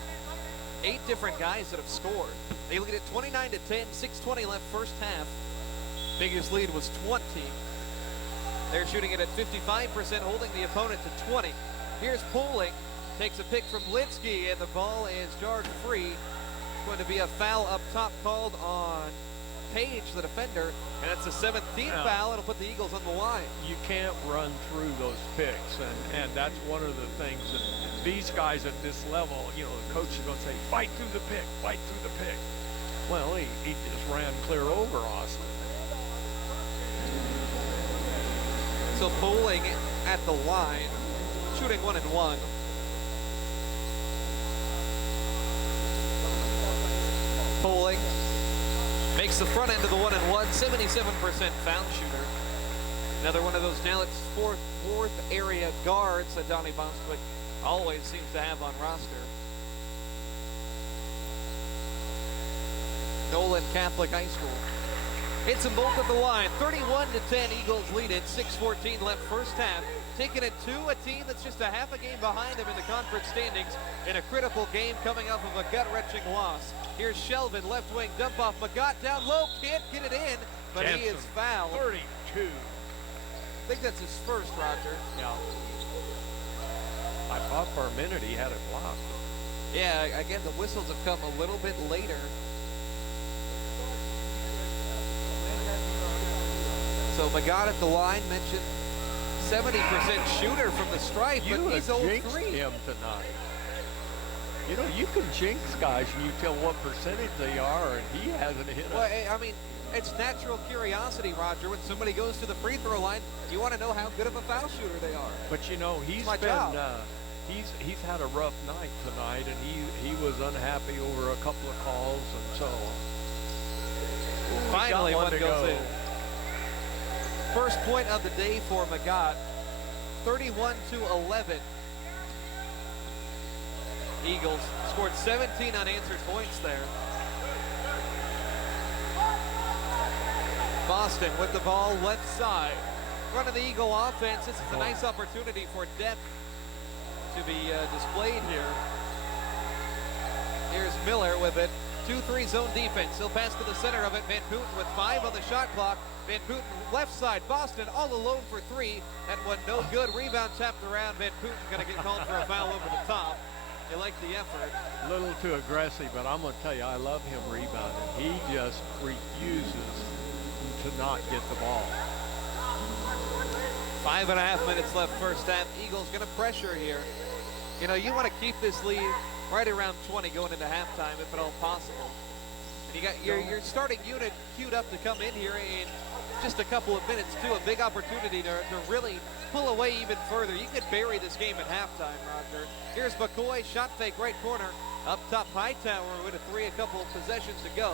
8 different guys that have scored. They lead at 29-10, 6:20 left first half. Biggest lead was 20. They're shooting it at 55%, holding the opponent to 20. Here's Poling, takes a pick from Linsky, and the ball is jarred free. It's going to be a foul up top called on Page, the defender, and it's the 17th foul. It'll put the Eagles on the line. You can't run through those picks, and that's one of the things that these guys at this level, you know, the coach is going to say, fight through the pick, fight through the pick. Well, he just ran clear over Austin. So Poling at the line, shooting 1 and 1. Poling makes the front end of the 1 and 1, 77% foul shooter. Another one of those Dallas fourth area guards that Donnie Bostwick always seems to have on roster. Nolan Catholic High School. Hits them both at the line. 31-10, Eagles lead it. 6:14 left first half. Taking it to a team that's just a half a game behind them in the conference standings in a critical game coming off of a gut-wrenching loss. Here's Shelvin, left wing, dump off. Magat down low, can't get it in, but Jensen, he is fouled. 32. I think that's his first, Roger. Yeah. I thought for a minute he had it blocked. Yeah, again, the whistles have come a little bit later. So Magat at the line, mentioned 70% shooter from the stripe, but he's 0-3. Him tonight. You know, you can jinx guys and you tell what percentage they are, and he hasn't hit it. Well, I mean, it's natural curiosity, Roger. When somebody goes to the free throw line, you want to know how good of a foul shooter they are. But you know, he's had a rough night tonight, and he was unhappy over a couple of calls, and so finally one goes in. First point of the day for Magat, 31-11. Eagles scored 17 unanswered points there. Boston with the ball left side. Running the Eagle offense. This is a nice opportunity for depth to be displayed here. Here's Miller with it. 2-3 zone defense. He'll pass to the center of it. Van Putten with 5 on the shot clock. Van Putten left side. Boston all alone for 3. That one no good. Rebound tapped around. Van Putten going to get called for a foul over the top. You like the effort. A little too aggressive, but I'm going to tell you, I love him rebounding. He just refuses to not get the ball. 5.5 minutes left first half. Eagles going to pressure here. You know, you want to keep this lead right around 20 going into halftime if at all possible. And you got your starting unit queued up to come in here in just a couple of minutes too. A big opportunity to really pull away even further. You could bury this game at halftime, Roger. Here's McCoy, shot fake right corner. Up top, Hightower with a couple of possessions to go.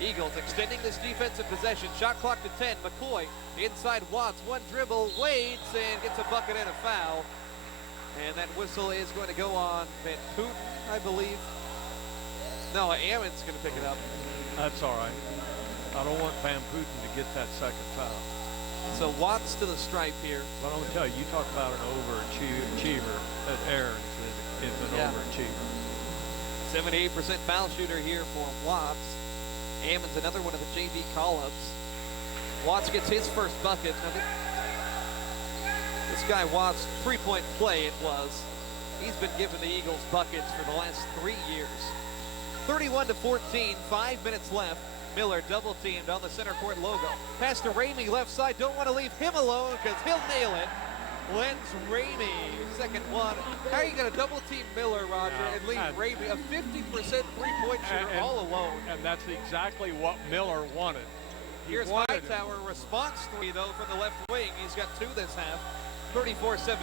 Eagles extending this defensive possession. Shot clock to 10. McCoy inside Watts. One dribble, waits and gets a bucket and a foul. And that whistle is going to go on Van Putten, I believe. No, Ammon's going to pick it up. That's all right. I don't want Van Putten to get that second foul. So Watts to the stripe here. But I'm going to tell you, you talk about an overachiever. That Aaron's is an overachiever. 78% foul shooter here for Watts. Ammon's another one of the JV call-ups. Watts gets his first bucket. Now, this guy Watts, three-point play it was. He's been giving the Eagles buckets for the last 3 years. 31-14, 5 minutes left. Miller double teamed on the center court logo. Pass to Ramey, left side. Don't want to leave him alone because he'll nail it. Lens Ramey, second one. How are you going to double team Miller, Roger, and leave Ramey, a 50% three-point shooter, all alone? And that's exactly what Miller wanted. Here's Hightower, response three, though, from the left wing. He's got two this half, 34-17.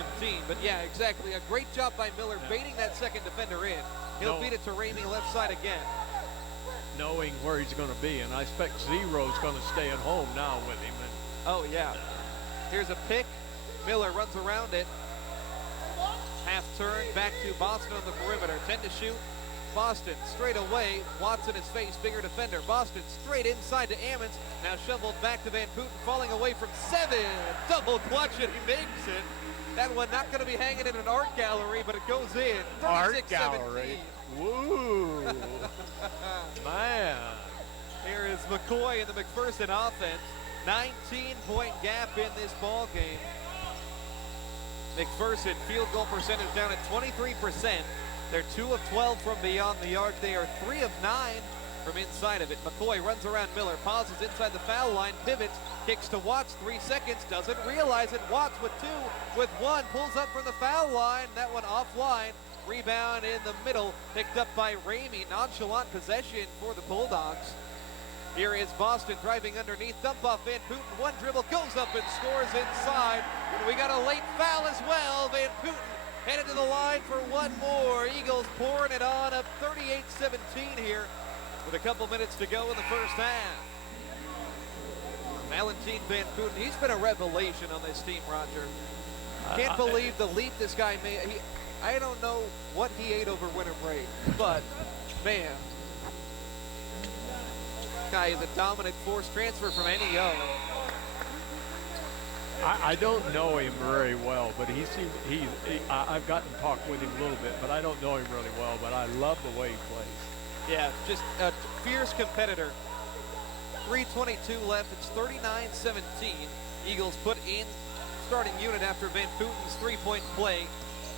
But, yeah, exactly. A great job by Miller baiting that second defender in. He'll beat it to Ramey left side again. Knowing where he's going to be, and I expect Zero's going to stay at home now with him. And oh, yeah. Here's a pick. Miller runs around it. Half turn, back to Boston on the perimeter. 10 to shoot. Boston straight away. Watson is faced, bigger defender. Boston straight inside to Ammons. Now shoveled back to Van Putten, falling away from 7. Double clutch, and he makes it. That one not going to be hanging in an art gallery, but it goes in. Art gallery. Woo. Man. Here is McCoy in the McPherson offense. 19-point gap in this ball game. McPherson field goal percentage down at 23%. They're 2 of 12 from beyond the arc. They are 3 of 9 from inside of it. McCoy runs around Miller, pauses inside the foul line, pivots, kicks to Watts, 3 seconds, doesn't realize it. Watts with 2, with 1, pulls up from the foul line. That one offline. Rebound in the middle, picked up by Ramey. Nonchalant possession for the Bulldogs. Here is Boston driving underneath, dump off Van Putten, one dribble, goes up and scores inside. And we got a late foul as well. Van Putten headed to the line for one more. Eagles pouring it on, up 38-17 here with a couple minutes to go in the first half. Valentin Van Putten, he's been a revelation on this team, Roger. Can't believe the leap this guy made. I don't know what he ate over winter break, but man, guy is a dominant force. Transfer from NEO. I don't know him very well, but I've gotten to talk with him a little bit, but I don't know him really well, but I love the way he plays. Yeah, just a fierce competitor. 3:22 left. It's 39-17. Eagles put in starting unit after Van Putten's three-point play.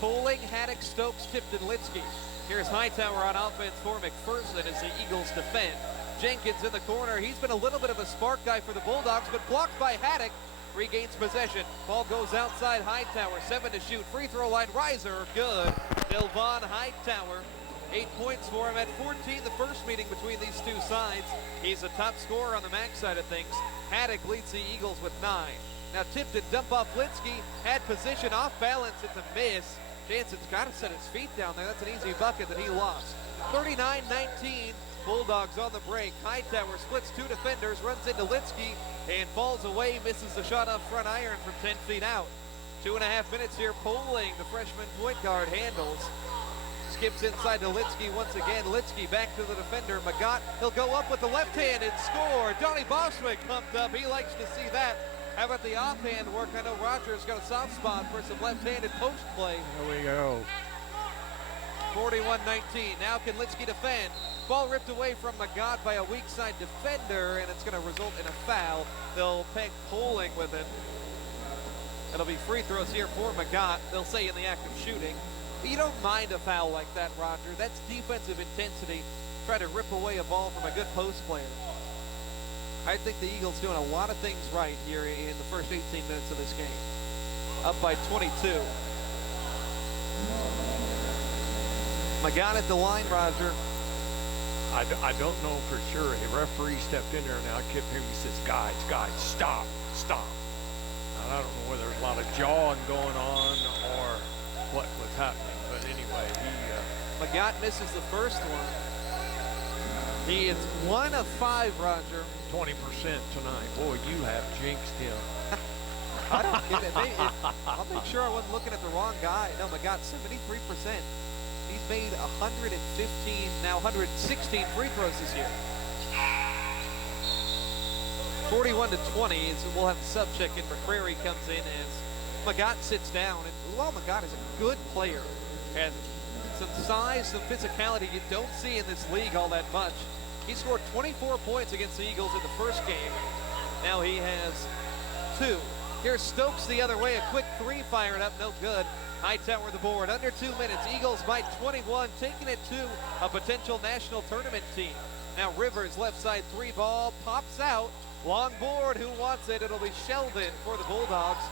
Poling, Haddock, Stokes, Tipton, Litsky. Here's Hightower on offense for McPherson as the Eagles defend. Jenkins in the corner. He's been a little bit of a spark guy for the Bulldogs, but blocked by Haddock. Regains possession. Ball goes outside Hightower. 7 to shoot. Free throw line riser. Good. Delvon Hightower. 8 points for him at 14 the first meeting between these two sides. He's a top scorer on the MAC side of things. Haddock leads the Eagles with 9. Now Tipton dump off Litsky. Had position off balance. It's a miss. Jansen's got to set his feet down there. That's an easy bucket that he lost. 39-19. Bulldogs on the break. Hightower splits 2 defenders, runs into Litsky, and falls away, misses the shot off front iron from 10 feet out. 2.5 minutes here. Poling, the freshman point guard, handles. Skips inside to Litsky once again. Litsky back to the defender. Magat, he'll go up with the left hand and score. Donnie Bostwick pumped up. He likes to see that. How about the offhand work? I know Rogers got a soft spot for some left-handed post play. There we go. 41-19. Now can Litsky defend? Ball ripped away from Magat by a weak side defender, and it's going to result in a foul. They'll peg Poling with it. It'll be free throws here for Magat. They'll say in the act of shooting. You don't mind a foul like that, Roger. That's defensive intensity. Try to rip away a ball from a good post player. I think the Eagles doing a lot of things right here in the first 18 minutes of this game. Up by 22. Magat at the line, Roger. I don't know for sure. A referee stepped in there and I kept hearing, he says, guys, stop. And I don't know whether there's a lot of jawing going on or what was happening, but anyway, Magat misses the first one. He is 1 of 5, Roger. 20% tonight. Boy, you have jinxed him. I don't get it. I'll make sure I wasn't looking at the wrong guy. No, Magat, 73%. He's made 116 free throws this year. 41-20. So we'll have a sub check in. McCrary comes in as Magat sits down. And while Magat is a good player and some size, some physicality you don't see in this league all that much. He scored 24 points against the Eagles in the first game. Now he has 2. Here's Stokes the other way. A quick three fired up, no good. Hightower the board. Under 2 minutes. Eagles by 21, taking it to a potential national tournament team. Now Rivers, left side three ball, pops out. Long board, who wants it? It'll be Shelvin for the Bulldogs.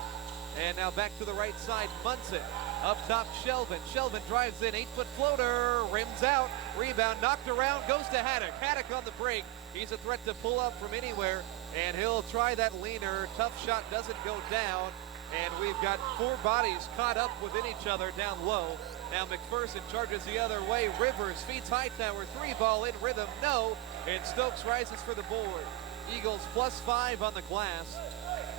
And now back to the right side, Munson. Up top, Shelvin. Shelvin drives in, 8-foot floater, rims out. Rebound knocked around, goes to Haddock. Haddock on the break. He's a threat to pull up from anywhere, and he'll try that leaner. Tough shot doesn't go down. And we've got 4 bodies caught up within each other down low. Now McPherson charges the other way. Rivers feeds Hightower. 3-ball in rhythm, no. And Stokes rises for the board. Eagles +5 on the glass.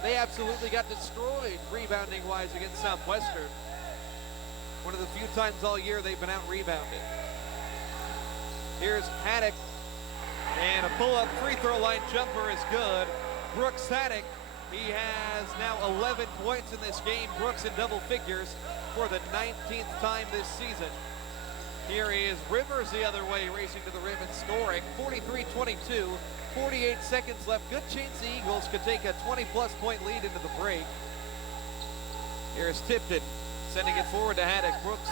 They absolutely got destroyed rebounding-wise against Southwestern. One of the few times all year they've been out-rebounded. Here's Haddock. And a pull-up free throw line jumper is good. Brooks Haddock. He has now 11 points in this game. Brooks in double figures for the 19th time this season. Here is Rivers the other way, racing to the rim and scoring. 43-22, 48 seconds left. Good chance the Eagles could take a 20-plus point lead into the break. Here's Tipton, sending it forward to Haddock. Brooks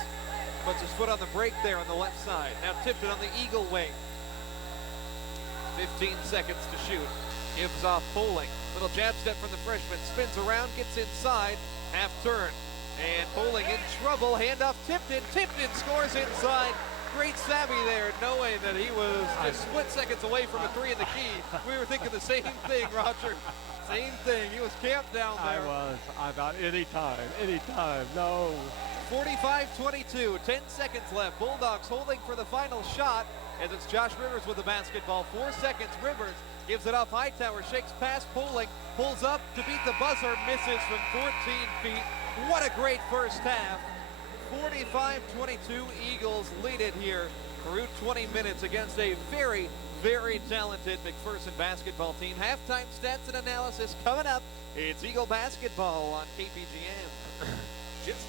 puts his foot on the brake there on the left side. Now Tipton on the Eagle wing. 15 seconds to shoot. Gives off Poling. Little jab step from the freshman. Spins around, gets inside. Half turn. And Poling in trouble. Handoff Tipton. Tipton scores inside. Great savvy there, knowing that he was just split seconds away from a 3 in the key. We were thinking the same thing, Roger. Same thing. He was camped down there. I thought anytime, no. 45-22, 10 seconds left. Bulldogs holding for the final shot as it's Josh Rivers with the basketball. 4 seconds, Rivers gives it off Hightower, shakes past Poling, pulls up to beat the buzzer, misses from 14 feet. What a great first half. 45-22, Eagles lead it here through 20 minutes against a very, very talented McPherson basketball team. Halftime stats and analysis coming up. It's Eagle basketball on KPGM. Just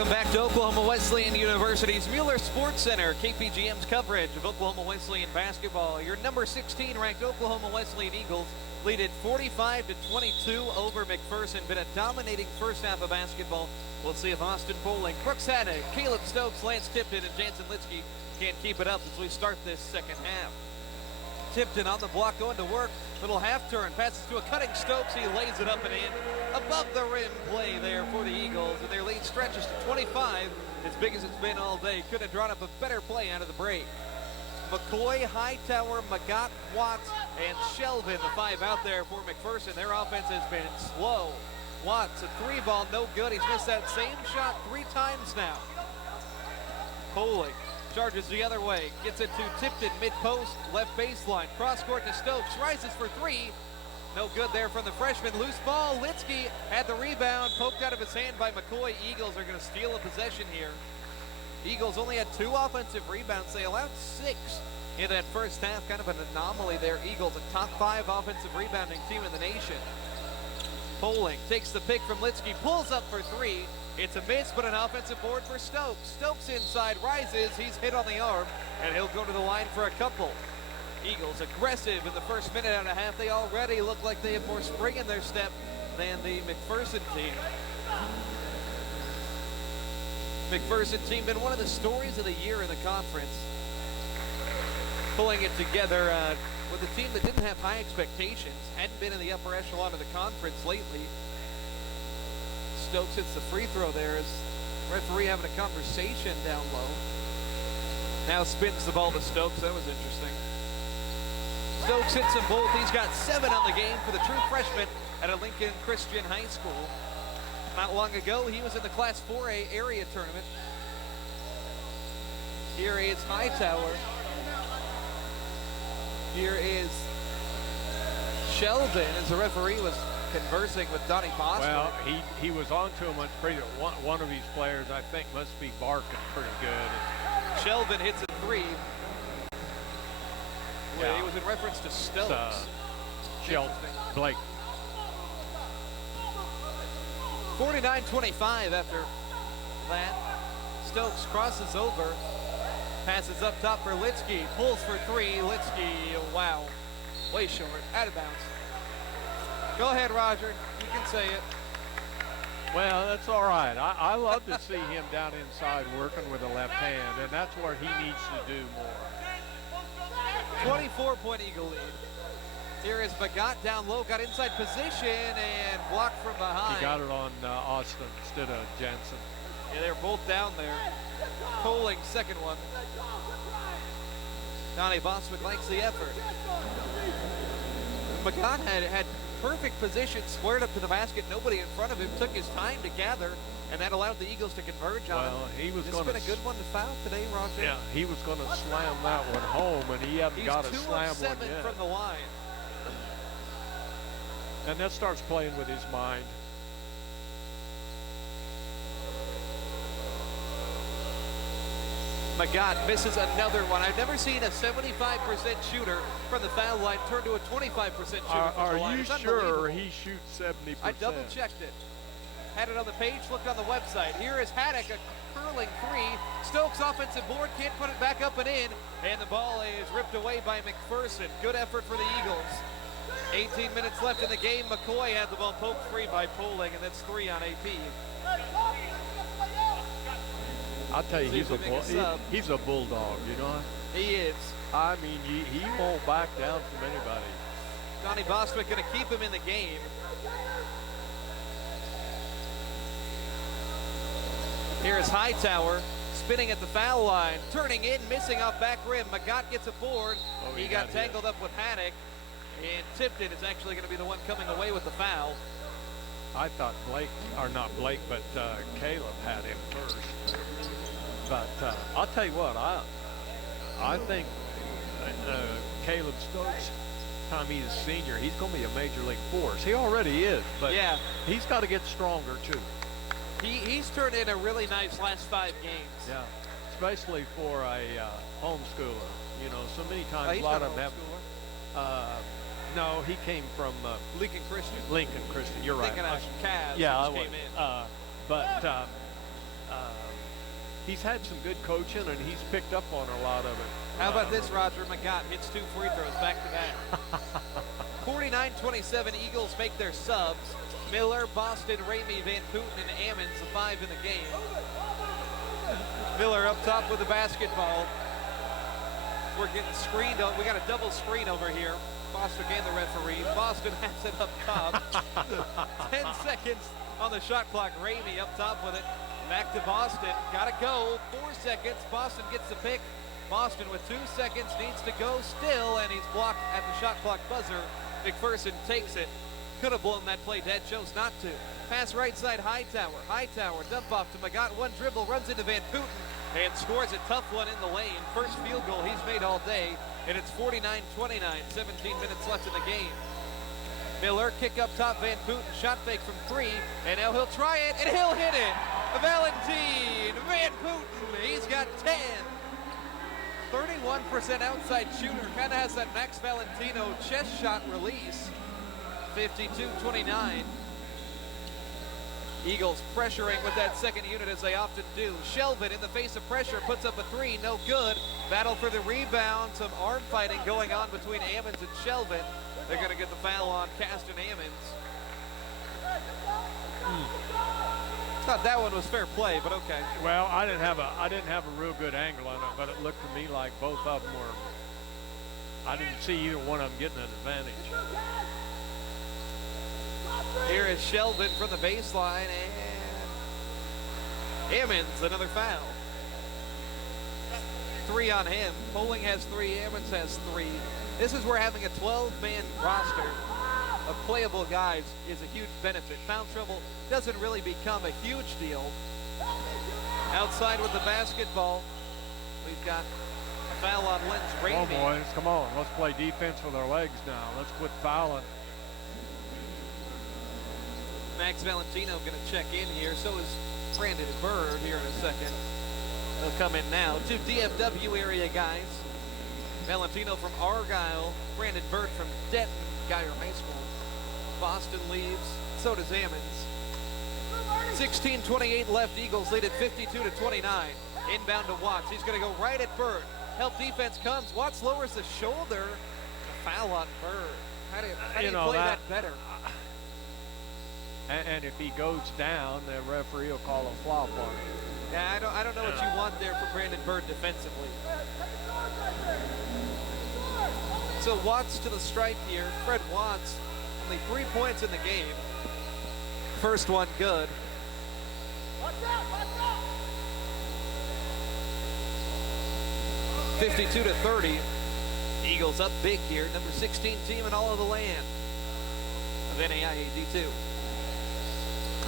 Welcome back to Oklahoma Wesleyan University's Mueller Sports Center, KPGM's coverage of Oklahoma Wesleyan basketball. Your number 16 ranked Oklahoma Wesleyan Eagles lead it 45-22 over McPherson. Been a dominating first half of basketball. We'll see if Austin Poling, Brooks Haddock, Caleb Stokes, Lance Tipton, and Jansen Litsky can't keep it up as we start this second half. Tipton on the block, going to work. Little half turn, passes to a cutting Stokes. He lays it up and in. Above the rim play there for the Eagles, and their lead stretches to 25, as big as it's been all day. Could have drawn up a better play out of the break. McCoy, Hightower, Magat, Watts, and Shelvin, the five out there for McPherson. Their offense has been slow. Watts, a three ball, no good. He's missed that same shot 3 times now. Poling charges the other way, gets it to Tipton, mid-post, left baseline, cross-court to Stokes, rises for 3. No good there from the freshman. Loose ball, Litsky had the rebound, poked out of his hand by McCoy. Eagles are going to steal a possession here. Eagles only had 2 offensive rebounds. They allowed 6 in that first half. Kind of an anomaly there. Eagles, a top 5 offensive rebounding team in the nation. Poling takes the pick from Litsky, pulls up for 3. It's a miss, but an offensive board for Stokes. Stokes inside, rises, he's hit on the arm, and he'll go to the line for a couple. Eagles aggressive in the first minute and a half. They already look like they have more spring in their step than the McPherson team. McPherson team been one of the stories of the year in the conference. Pulling it together with a team that didn't have high expectations, hadn't been in the upper echelon of the conference lately. Stokes hits the free throw there as referee having a conversation down low. Now spins the ball to Stokes. That was interesting. Stokes hits them both. He's got 7 on the game for the true freshman at a Lincoln Christian High School. Not long ago, he was in the Class 4A area tournament. Here is Hightower. Here is Sheldon as the referee was conversing with Donnie Bostwick. Well, he was on to him on free throw. One of these players, I think, must be barking pretty good. Sheldon hits a 3. Yeah. It was in reference to Stokes. Sheldon, Blake. 49-25 after that. Stokes crosses over, passes up top for Litsky, pulls for 3. Litsky, wow, way short, out of bounds. Go ahead, Roger. You can say it. Well, that's all right. I love to see him down inside working with the left hand, and that's where he needs to do more. 24-point Eagle lead. Here is Magat down low, got inside position and blocked from behind. He got it on Austin instead of Jansen. Yeah, they're both down there. Poling, second one. Donnie Bostwick likes the effort. Magat had perfect position, squared up to the basket, nobody in front of him, took his time to gather, and that allowed the Eagles to converge on him. Well, he was It's going been a good one to foul today, Roger. Yeah, he was going to slam that one home, and he hasn't got to slam one He's 2 of 7 yet. from the line. And that starts playing with his mind. Magat misses another one. I've never seen a 75% shooter from the foul line turn to a 25% shooter from Are the line. you It's sure unbelievable. he shoots 70%? I double-checked it. Had it on the page, looked on the website. Here is Haddock, a curling 3. Stokes offensive board, can't put it back up and in. And the ball is ripped away by McPherson. Good effort for the Eagles. 18 minutes left in the game. McCoy had the ball poked free by Poling, and that's 3 on AP. I'll tell you, See if we make a sub. he's a bulldog, you know? He is. I mean, he won't back down from anybody. Donnie Bostwick going to keep him in the game. Here's Hightower spinning at the foul line, turning in, missing off back rim. Magat gets a board. Oh, he got tangled up with Haddock, and Tipton is actually going to be the one coming away with the foul. I thought but Caleb had him first. But I'll tell you what, I think Caleb Stokes, time he's a senior, he's going to be a major league force. He already is, but yeah, he's got to get stronger too. He's turned in a really nice last 5 games. Yeah, especially for a homeschooler. You know, so many times He's a lot not of them a have. No, he came from Lincoln Christian. Lincoln Christian. You're right. Thinking of Cavs, yeah, who just came in. he's had some good coaching, and he's picked up on a lot of it. How about this, Roger McGott hits 2 free throws back-to-back. 49-27, Eagles make their subs. Miller, Boston, Ramey, Van Putten, and Ammons, the 5 in the game. Miller up top with the basketball. We're getting screened. We got a double screen over here. Boston and the referee. Boston has it up top. 10 seconds on the shot clock. Ramey up top with it. Back to Boston. Got to go. 4 seconds. Boston gets the pick. Boston with 2 seconds needs to go still, and he's blocked at the shot clock buzzer. McPherson takes it. Could have blown that play dead, chose not to. Pass right side, Hightower. Hightower, dump off to Magat. One dribble, runs into Van Putten, and scores a tough one in the lane. First field goal he's made all day, and it's 49-29, 17 minutes left in the game. Miller, kick up top, Van Putten, shot fake from 3, and now he'll try it, and he'll hit it. Valentine Van Putten, he's got 10. 31% outside shooter, kind of has that Max Valentino chest shot release. 52-29. Eagles pressuring with that second unit as they often do. Shelvin in the face of pressure puts up a 3, no good. Battle for the rebound, some arm fighting going on between Ammons and Shelvin. They're going to get the foul on Caston Ammons. Thought that one was fair play, but okay. Well, I didn't have a real good angle on it, but it looked to me like both of them were. I didn't see either one of them getting an advantage. Here is Shelvin from the baseline, and Ammons, another foul. 3 on him. Poling has 3, Ammons has 3. This is where having a 12-man roster of playable guys is a huge benefit. Foul trouble doesn't really become a huge deal. Outside with the basketball, we've got a foul on Lens Ramey. Oh, boys, come on. Let's play defense with our legs now. Let's quit fouling. Max Valentino going to check in here. So is Brandon Bird here in a second. They'll come in now. 2 DFW area guys. Valentino from Argyle. Brandon Bird from Denton, Geyer High School. Boston leaves. So does Ammons. 16:28 left. Eagles lead at 52-29. Inbound to Watts. He's going to go right at Bird. Help defense comes. Watts lowers the shoulder. A foul on Bird. How do you play that better? And if he goes down, the referee will call a flop on him. Yeah, I don't know what you want there for Brandon Bird defensively. So Watts to the stripe here. Fred Watts, only 3 points in the game. First one good. 52-30. Eagles up big here. Number 16 team in all of the land of NAIA D2.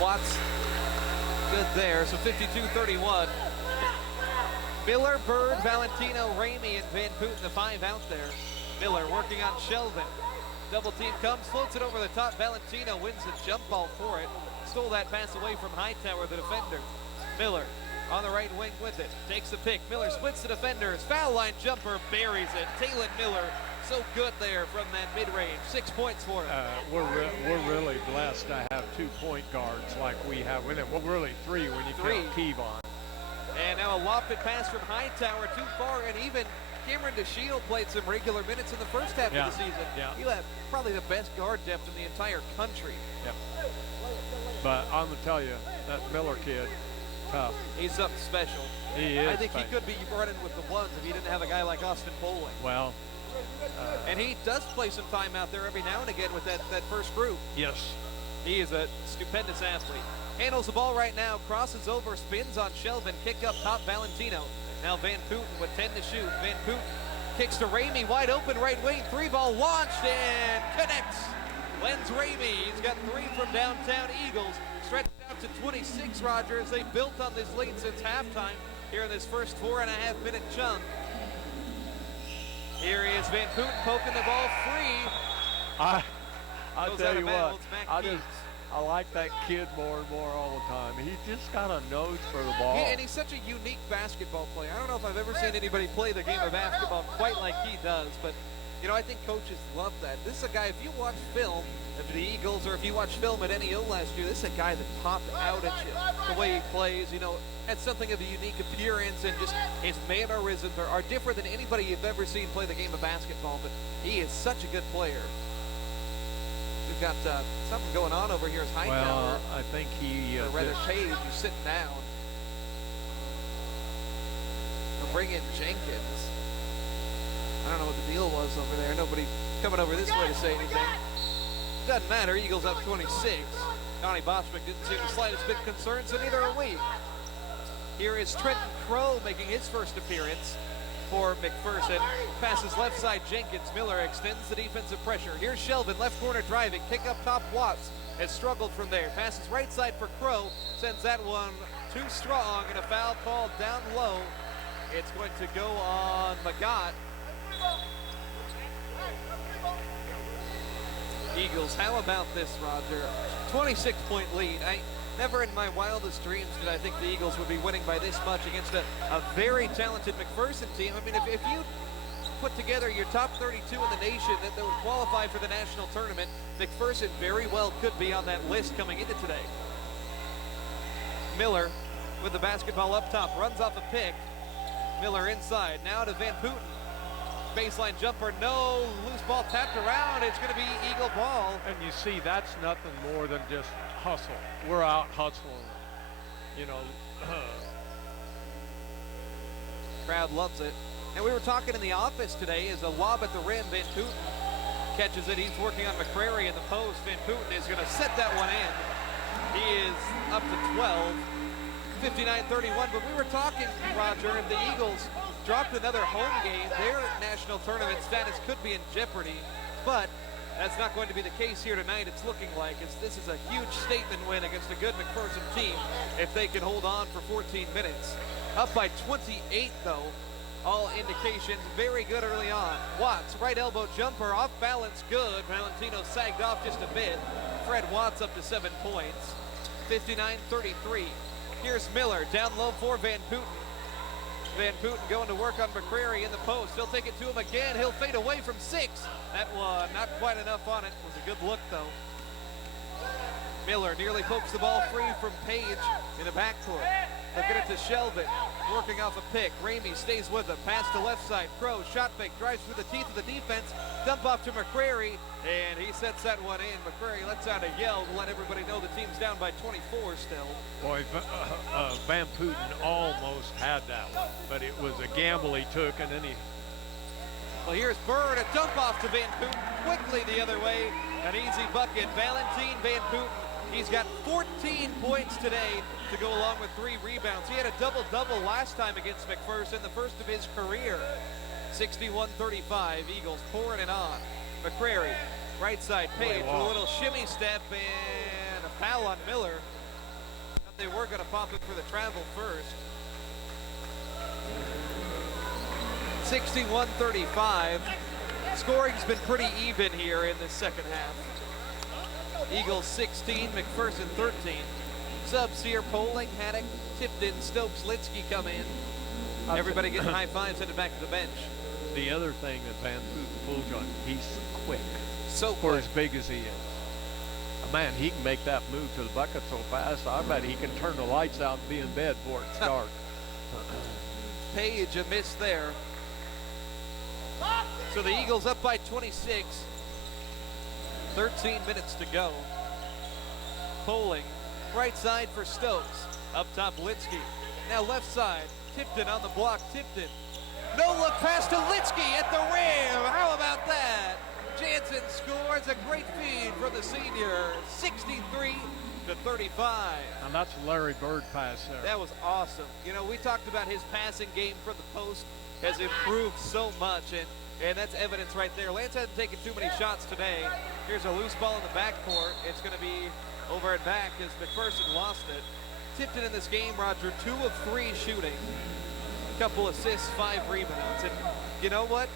Watts, good there. So 52-31. Miller, Bird, Valentino, Ramey, and Van Putten, the 5 out there. Miller working on Shelvin. Double team comes, floats it over the top. Valentino wins the jump ball for it. Stole that pass away from Hightower, the defender. Miller on the right wing with it. Takes the pick. Miller splits the defenders. Foul line jumper, buries it. Taylor Miller, so good there from that mid-range. 6 points for him. We're really blessed to have 2 point guards like we have with him. Well, really 3 when you count Kevon. And now a lofted pass from Hightower, too far, and even Cameron DeShield played some regular minutes in the first half of the season. Yeah. You have probably the best guard depth in the entire country. Yep. But I'm going to tell you, that Miller kid, tough. He's something special. He is. I think he could be running with the ones if he didn't have a guy like Austin Poling. Well. And he does play some time out there every now and again with that first group. Yes. He is a stupendous athlete. Handles the ball right now, crosses over, spins on Shelvin, kick up top Valentino. Now Van Putten with 10 to shoot. Van Putten kicks to Ramey, wide open right wing, 3-ball launched and connects. Lens Ramey, he's got 3 from downtown Eagles. Stretched out to 26, Rogers. They built on this lead since halftime here in this first 4.5-minute chunk. Here is Van Putten poking the ball free. I'll tell you what, I like that kid more and more all the time. He's just got a nose for the ball. And he's such a unique basketball player. I don't know if I've ever seen anybody play the game of basketball quite like he does, but You know, I think coaches love that. This is a guy, if you watch film of the Eagles or if you watch film at NEO last year, this is a guy that popped out at you. The way he plays, you know, had something of a unique appearance, and just his mannerisms are different than anybody you've ever seen play the game of basketball, but he is such a good player. We've got something going on over here as Hightower. Well, I think he... or rather Page, who's sitting down. They'll bring in Jenkins. I don't know what the deal was over there. Nobody coming over this way to say anything. Doesn't matter. Eagles up 26. Donnie Boschmick didn't seem the slightest bit concerned, so neither are we. Here is Trenton Crow making his first appearance for McPherson. Passes left side Jenkins. Miller extends the defensive pressure. Here's Shelvin, left corner driving. Kick up top Watts. Has struggled from there. Passes right side for Crow. Sends that one too strong, and a foul called down low. It's going to go on Magat. Eagles, how about this, Roger? 26-point lead. Never in my wildest dreams did I think the Eagles would be winning by this much against a very talented McPherson team. I mean, if you put together your top 32 in the nation that would qualify for the national tournament, McPherson very well could be on that list coming into today. Miller with the basketball up top, runs off a pick. Miller inside, now to Van Putten. Baseline jumper, no, loose ball tapped around. It's going to be Eagle ball. And you see, that's nothing more than just hustle. We're out hustling, you know. Crowd loves it. And we were talking in the office today as a lob at the rim. Van Putten catches it. He's working on McCrary in the post. Van Putten is going to set that one in. He is up to 12, 59-31. But we were talking, Roger, if the Eagles dropped another home game, their national tournament status could be in jeopardy. But that's not going to be the case here tonight. It's looking like this is a huge statement win against a good McPherson team if they can hold on for 14 minutes. Up by 28, though. All indications very good early on. Watts, right elbow jumper, off balance, good. Valentino sagged off just a bit. Fred Watts up to 7 points. 59-33. Here's Miller, down low for Van Putten. Van Putten going to work on McCrary in the post. He'll take it to him again. He'll fade away from 6. That one, not quite enough on it. Was a good look, though. Miller nearly pokes the ball free from Page in the backcourt. They'll get it to Shelvin, working off a pick. Ramey stays with him. Pass to left side. Crow, shot fake, drives through the teeth of the defense. Dump off to McCrary, and he sets that one in. McCrary lets out a yell to let everybody know the team's down by 24 still. Boy, Van Putten almost had that one, but it was a gamble he took, and then he... Well, here's Bird, a dump off to Van Putten, quickly the other way. An easy bucket. Valentine Van Putten, he's got 14 points today to go along with 3 rebounds. He had a double-double last time against McPherson, the first of his career. 61-35, Eagles pouring it on. McCrary, right side, Page, a little shimmy step, and a foul on Miller. Thought they were going to pop it for the travel first. 61-35. Scoring's been pretty even here in the second half. Eagles 16, McPherson 13. Subs here, Poling, Haddock, Tipton, Stokes, Litsky come in. Everybody getting high fives headed back to the bench. The other thing that Van Putten fools on, he's quick. So for quick. as big as he is. Man, he can make that move to the bucket so fast, I bet he can turn the lights out and be in bed before it's dark. Page, a miss there. So the Eagles up by 26. 13 minutes to go. Poling, right side for Stokes. Up top, Litsky. Now left side, Tipton on the block. Tipton, no look pass to Litsky at the rim. How about that? Jansen scores a great feed from the senior. 63-35. And that's Larry Bird pass there. That was awesome. You know, we talked about his passing game from the post has improved so much, and that's evidence right there. Lance hasn't taken too many shots today. Here's a loose ball in the backcourt. It's going to be over and back as McPherson lost it. Tipton in this game, Roger, 2 of 3 shooting. A couple assists, 5 rebounds. And you know what?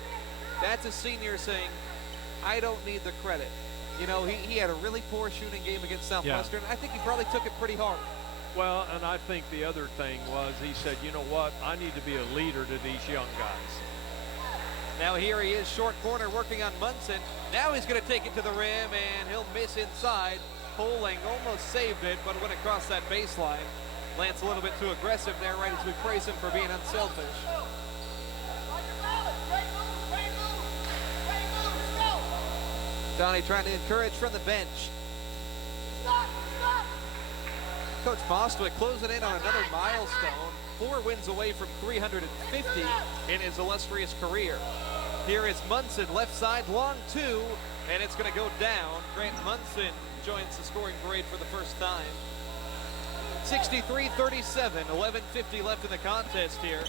That's a senior saying, I don't need the credit. You know, he had a really poor shooting game against Southwestern. Yeah. I think he probably took it pretty hard. Well, and I think the other thing was he said, you know what, I need to be a leader to these young guys. Now here he is, short corner working on Munson. Now he's going to take it to the rim, and he'll miss inside. Poling almost saved it, but went across that baseline. Lance a little bit too aggressive there, right as we praise him for being unselfish. Donnie trying to encourage from the bench. Coach Bostwick closing in on another milestone. 4 wins away from 350 in his illustrious career. Here is Munson, left side, long 2, and it's going to go down. Grant Munson joins the scoring parade for the first time. 63-37, 11:50 left in the contest here.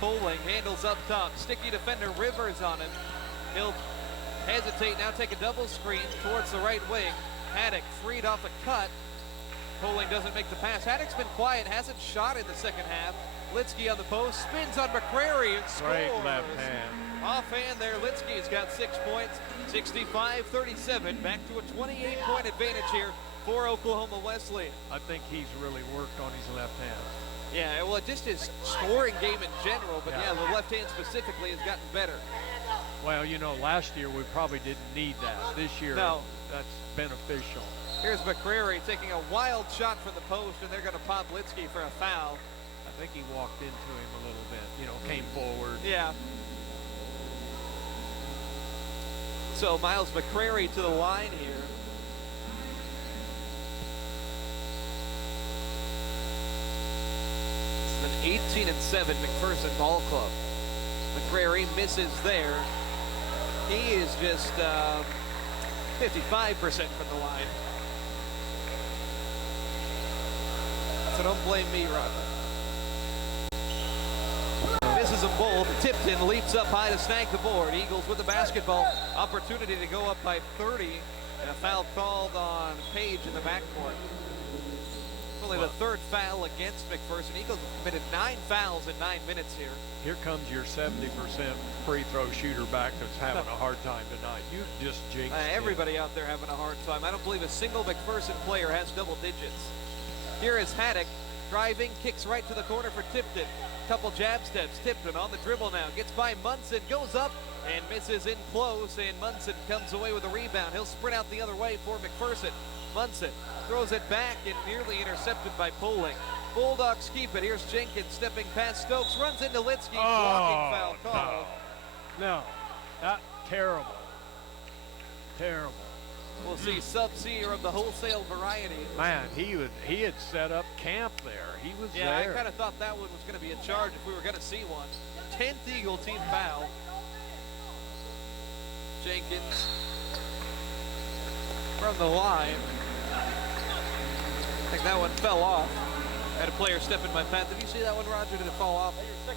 Poling handles up top. Sticky defender Rivers on him. He'll hesitate now, take a double screen towards the right wing. Haddock freed off a cut. Poling doesn't make the pass. Haddock's been quiet, hasn't shot in the second half. Litsky on the post, spins on McCrary and scores. Great left hand. Offhand there, Litsky's got 6 points. 65-37, back to a 28-point advantage here for Oklahoma Wesleyan. I think he's really worked on his left hand. Yeah, well, just his scoring game in general, but yeah, the left hand specifically has gotten better. Well, you know, last year we probably didn't need that. This year, No. that's beneficial. Here's McCrary taking a wild shot from the post, and they're going to pop Litsky for a foul. I think he walked into him a little bit, you know, came forward. Yeah. So Miles McCrary to the line here. It's an 18-7 McPherson ball club. McCrary misses there. He is just 55% from the line. So don't blame me, Roger. Misses them both. Tipton leaps up high to snag the board. Eagles with the basketball. Opportunity to go up by 30. And a foul called on Page in the backcourt. Only the third foul against McPherson. Eagles have committed 9 fouls in 9 minutes here. Here comes your 70% free throw shooter back that's having a hard time tonight. You just jinxed him. Everybody out there having a hard time. I don't believe a single McPherson player has double digits. Here is Haddock driving, kicks right to the corner for Tipton. Couple jab steps. Tipton on the dribble now. Gets by Munson, goes up and misses in close, and Munson comes away with a rebound. He'll sprint out the other way for McPherson. Munson throws it back and nearly intercepted by Poling. Bulldogs keep it. Here's Jenkins stepping past Stokes, runs into Litsky. Blocking foul call. No, that terrible. Terrible. We'll see sub-C or of the wholesale variety. Man, he had set up camp there. He was Yeah, there. I kind of thought that one was going to be a charge if we were going to see one. 10th Eagle team foul. Jenkins from the line. I think that one fell off. Had a player step in my path. Did you see that one, Roger? Did it fall off? I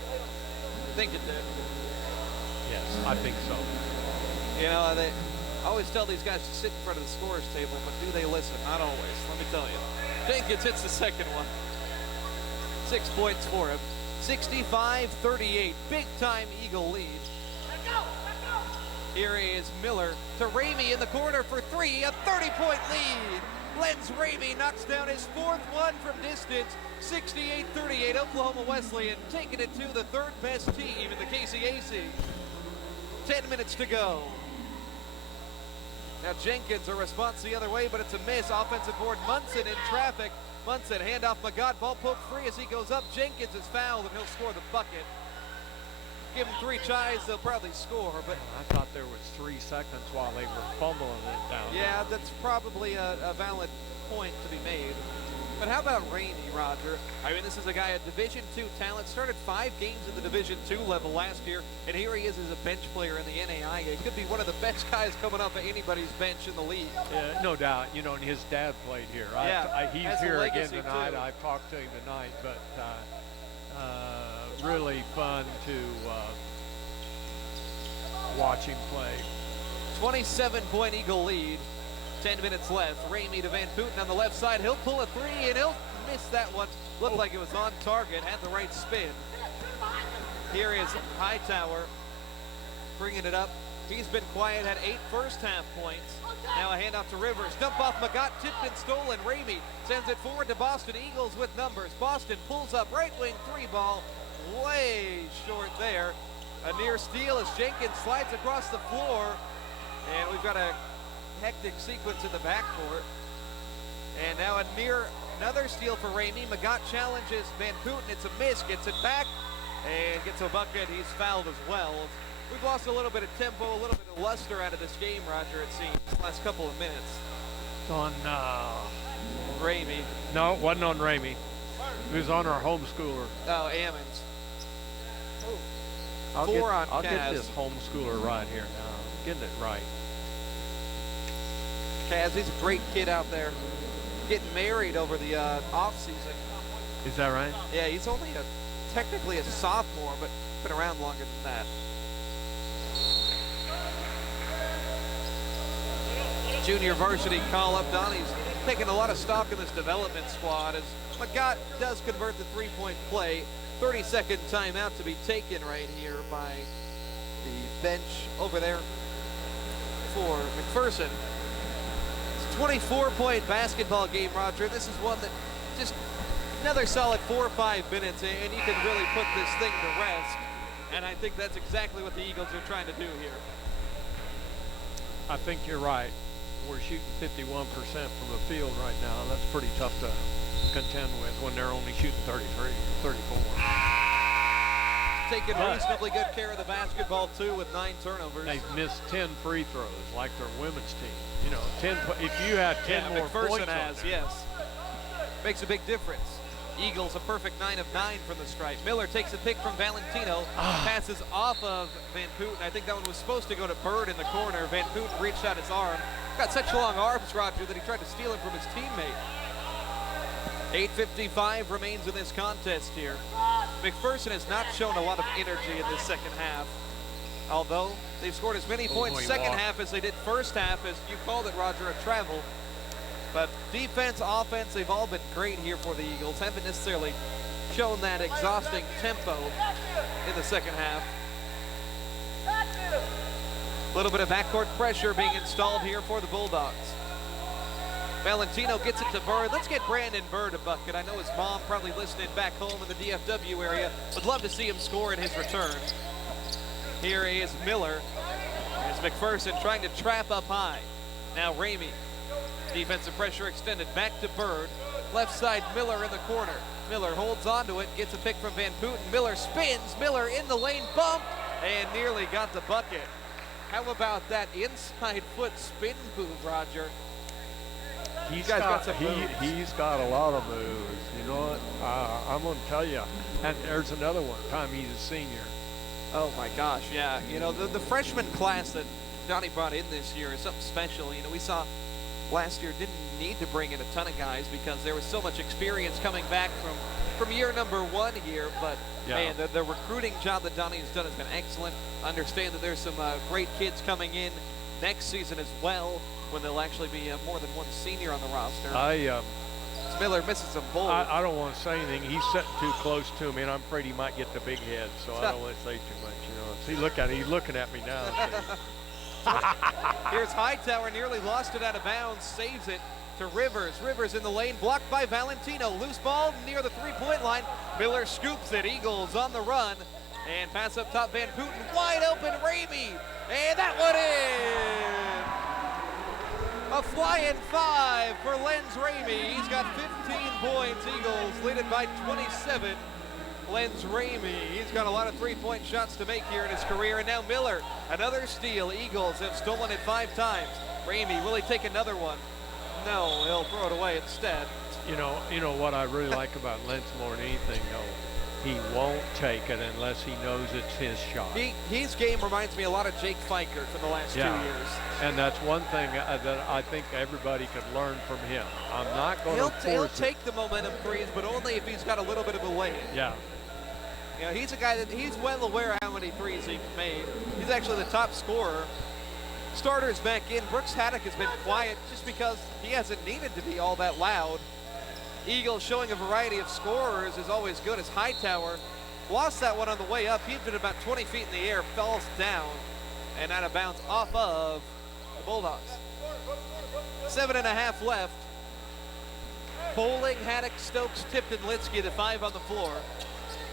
think it did. Yes, I think so. You know, I always tell these guys to sit in front of the scorer's table, but do they listen? Not always, let me tell you. Jenkins hits the second one. 6 points for him. 65-38, big-time Eagle lead. Here is Miller to Ramey in the corner for 3, a 30-point lead. Lenz Ramey knocks down his 4th one from distance. 68-38, Oklahoma Wesleyan taking it to the 3rd best team in the KCAC. 10 minutes to go. Now Jenkins, a response the other way, but it's a miss. Offensive board, Munson in traffic. Munson, handoff Magad, ball poked free as he goes up. Jenkins is fouled and he'll score the bucket. Give him 3 tries, they'll probably score, but I thought there was 3 seconds while they were fumbling it down. yeah, that's probably a valid point to be made. But how about Ramey, Roger? I mean, this is a guy at Division II talent. Started 5 games at the Division II level last year, and here he is as a bench player in the NAIA. He could be one of the best guys coming off of anybody's bench in the league. Yeah, no doubt. You know, and his dad played here. Yeah, he's has a here again legacy, tonight. too. I've talked to him tonight, but really fun to watch him play. 27-point Eagle lead. 10 minutes left. Ramey to Van Putten on the left side. He'll pull a 3 and he'll miss that one. Looked like it was on target. Had the right spin. Here is Hightower bringing it up. He's been quiet. Had 8 first-half points. Now a handoff to Rivers. Dump off Magat. Tipped and stolen. Ramey sends it forward to Boston. Eagles with numbers. Boston pulls up right wing 3 ball. Way short there. A near steal as Jenkins slides across the floor. And we've got a hectic sequence in the backcourt. And now another steal for Ramey. Magat challenges Van Putten. It's a miss, gets it back, and gets a bucket. He's fouled as well. We've lost a little bit of tempo, a little bit of luster out of this game, Roger, it seems, last couple of minutes. On Ramey. no, it wasn't on Ramey. It was on our homeschooler. Oh, Ammons. I'll I'll get this homeschooler right here now. Getting it right. Kaz, he's a great kid out there. Getting married over the off season. Is that right? Yeah, he's only technically a sophomore, but been around longer than that. Junior varsity call-up. Donnie's taking a lot of stock in this development squad as Magat does convert the three-point play. 30-second timeout to be taken right here by the bench over there for McPherson. It's a 24-point basketball game, Roger. This is one that just another solid 4 or 5 minutes, and you can really put this thing to rest. And I think that's exactly what the Eagles are trying to do here. I think you're right. We're shooting 51% from the field right now. That's pretty tough to contend with when they're only shooting 33, 34. Taking reasonably good care of the basketball, too, with 9 turnovers. They've missed 10 free throws like their women's team. You know, 10. If you had 10 more McPherson points has, yes. Makes a big difference. Eagles a perfect 9 of 9 from the stripe. Miller takes a pick from Valentino, passes off of Van Putten. I think that one was supposed to go to Bird in the corner. Van Putten reached out his arm. Got such long arms, Roger, that he tried to steal it from his teammate. 8:55 remains in this contest here. McPherson has not shown a lot of energy in this second half, although they've scored as many points second half as they did first half, as you called it, Roger, a travel. But defense, offense, they've all been great here for the Eagles. Haven't necessarily shown that exhausting tempo in the second half. A little bit of backcourt pressure being installed here for the Bulldogs. Valentino gets it to Bird. Let's get Brandon Bird a bucket. I know his mom probably listening back home in the DFW area. Would love to see him score in his return. Here is Miller. Here's McPherson trying to trap up high. Now Ramey. Defensive pressure extended back to Bird. Left side, Miller in the corner. Miller holds onto it, gets a pick from Van Putten. Miller spins, Miller in the lane, bump, and nearly got the bucket. How about that inside foot spin move, Roger? He's got a lot of moves. You know what? I'm going to tell you. And there's another one. Time he's a senior. Oh my gosh, yeah. You know, the freshman class that Donnie brought in this year is something special. You know, we saw last year didn't need to bring in a ton of guys because there was so much experience coming back from year number 1 here. But man, the recruiting job that Donnie has done has been excellent. Understand that there's some great kids coming in next season as well, when there'll actually be more than one senior on the roster. Miller misses some balls. I don't want to say anything. He's sitting too close to me, and I'm afraid he might get the big head, so I don't want to say too much. You know, see, look at it. He's looking at me now. Here's Hightower, nearly lost it out of bounds, saves it to Rivers. Rivers in the lane, blocked by Valentino. Loose ball near the three-point line. Miller scoops it. Eagles on the run. And pass up top, Van Putten, wide open, Ramey. And that one in. A flying 5 for Lenz Ramey. He's got 15 points. Eagles lead it by 27. Lenz Ramey, he's got a lot of three-point shots to make here in his career. And now Miller, another steal. Eagles have stolen it 5 times. Ramey, will he take another one? No, he'll throw it away instead. You know what I really like about Lenz more than anything, though? He won't take it unless he knows it's his shot. His game reminds me a lot of Jake Fikert for the last 2 years. And that's one thing that I think everybody could learn from him. I'm not going to force He'll take the momentum threes, but only if he's got a little bit of a lane. Yeah. You know, he's a guy that he's well aware of how many threes he's made. He's actually the top scorer. Starters back in. Brooks Haddock has been quiet just because he hasn't needed to be all that loud. Eagles showing a variety of scorers is always good, as Hightower lost that one on the way up. Heaved it about 20 feet in the air, falls down, and out of bounds off of the Bulldogs. 7.5 left. Bowling, Haddock, Stokes, Tipton, Litsky, the 5 on the floor.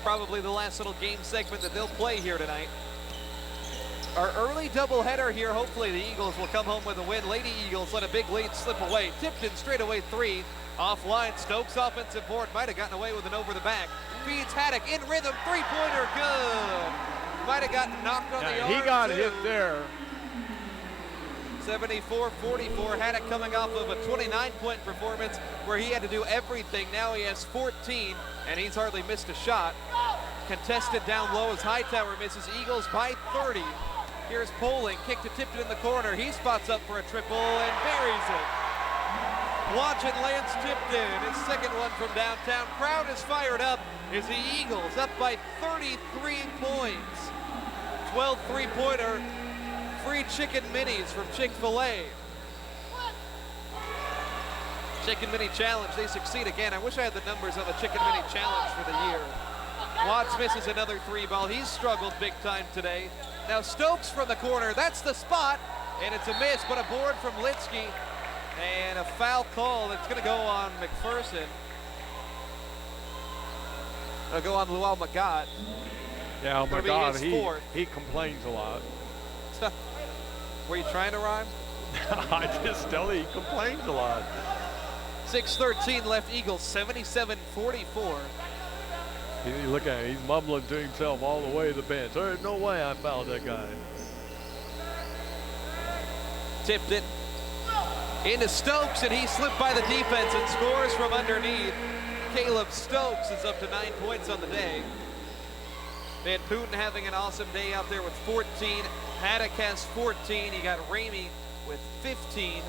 Probably the last little game segment that they'll play here tonight. our early doubleheader here. Hopefully the Eagles will come home with a win. Lady Eagles let a big lead slip away. Tipton straightaway 3. Offline, Stokes offensive board. Might have gotten away with an over the back. Feeds Haddock in rhythm. 3-pointer, good. Might have gotten knocked on the arm. He got too. hit there. 74-44. Haddock coming off of a 29-point performance where he had to do everything. Now he has 14, and he's hardly missed a shot. Contested down low as Hightower misses. Eagles by 30. Here's Poling, kick to Tipton in the corner. He spots up for a triple and buries it. Watch it, Lance Tipton, his second one from downtown. Crowd is fired up as the Eagles up by 33 points. 12 3-pointer, free chicken minis from Chick-fil-A. Chicken mini challenge, they succeed again. I wish I had the numbers on the chicken mini challenge for the year. Watts misses another 3 ball. He's struggled big time today. Now Stokes from the corner, that's the spot, and it's a miss, but a board from Litsky, and a foul call that's gonna go on McPherson. It'll go on Luau Magat. Yeah, oh my Gonna be God, his fourth. he complains a lot. Were you trying to rhyme? I just tell you, he complains a lot. 6:13 left, Eagles 77-44. You look at him, he's mumbling to himself all the way to the bench. There's no way I fouled that guy. Tipped it into Stokes, and he slipped by the defense and scores from underneath. Caleb Stokes is up to 9 points on the day. Van Putten having an awesome day out there with 14. Haddock has 14. You got Ramey with 15.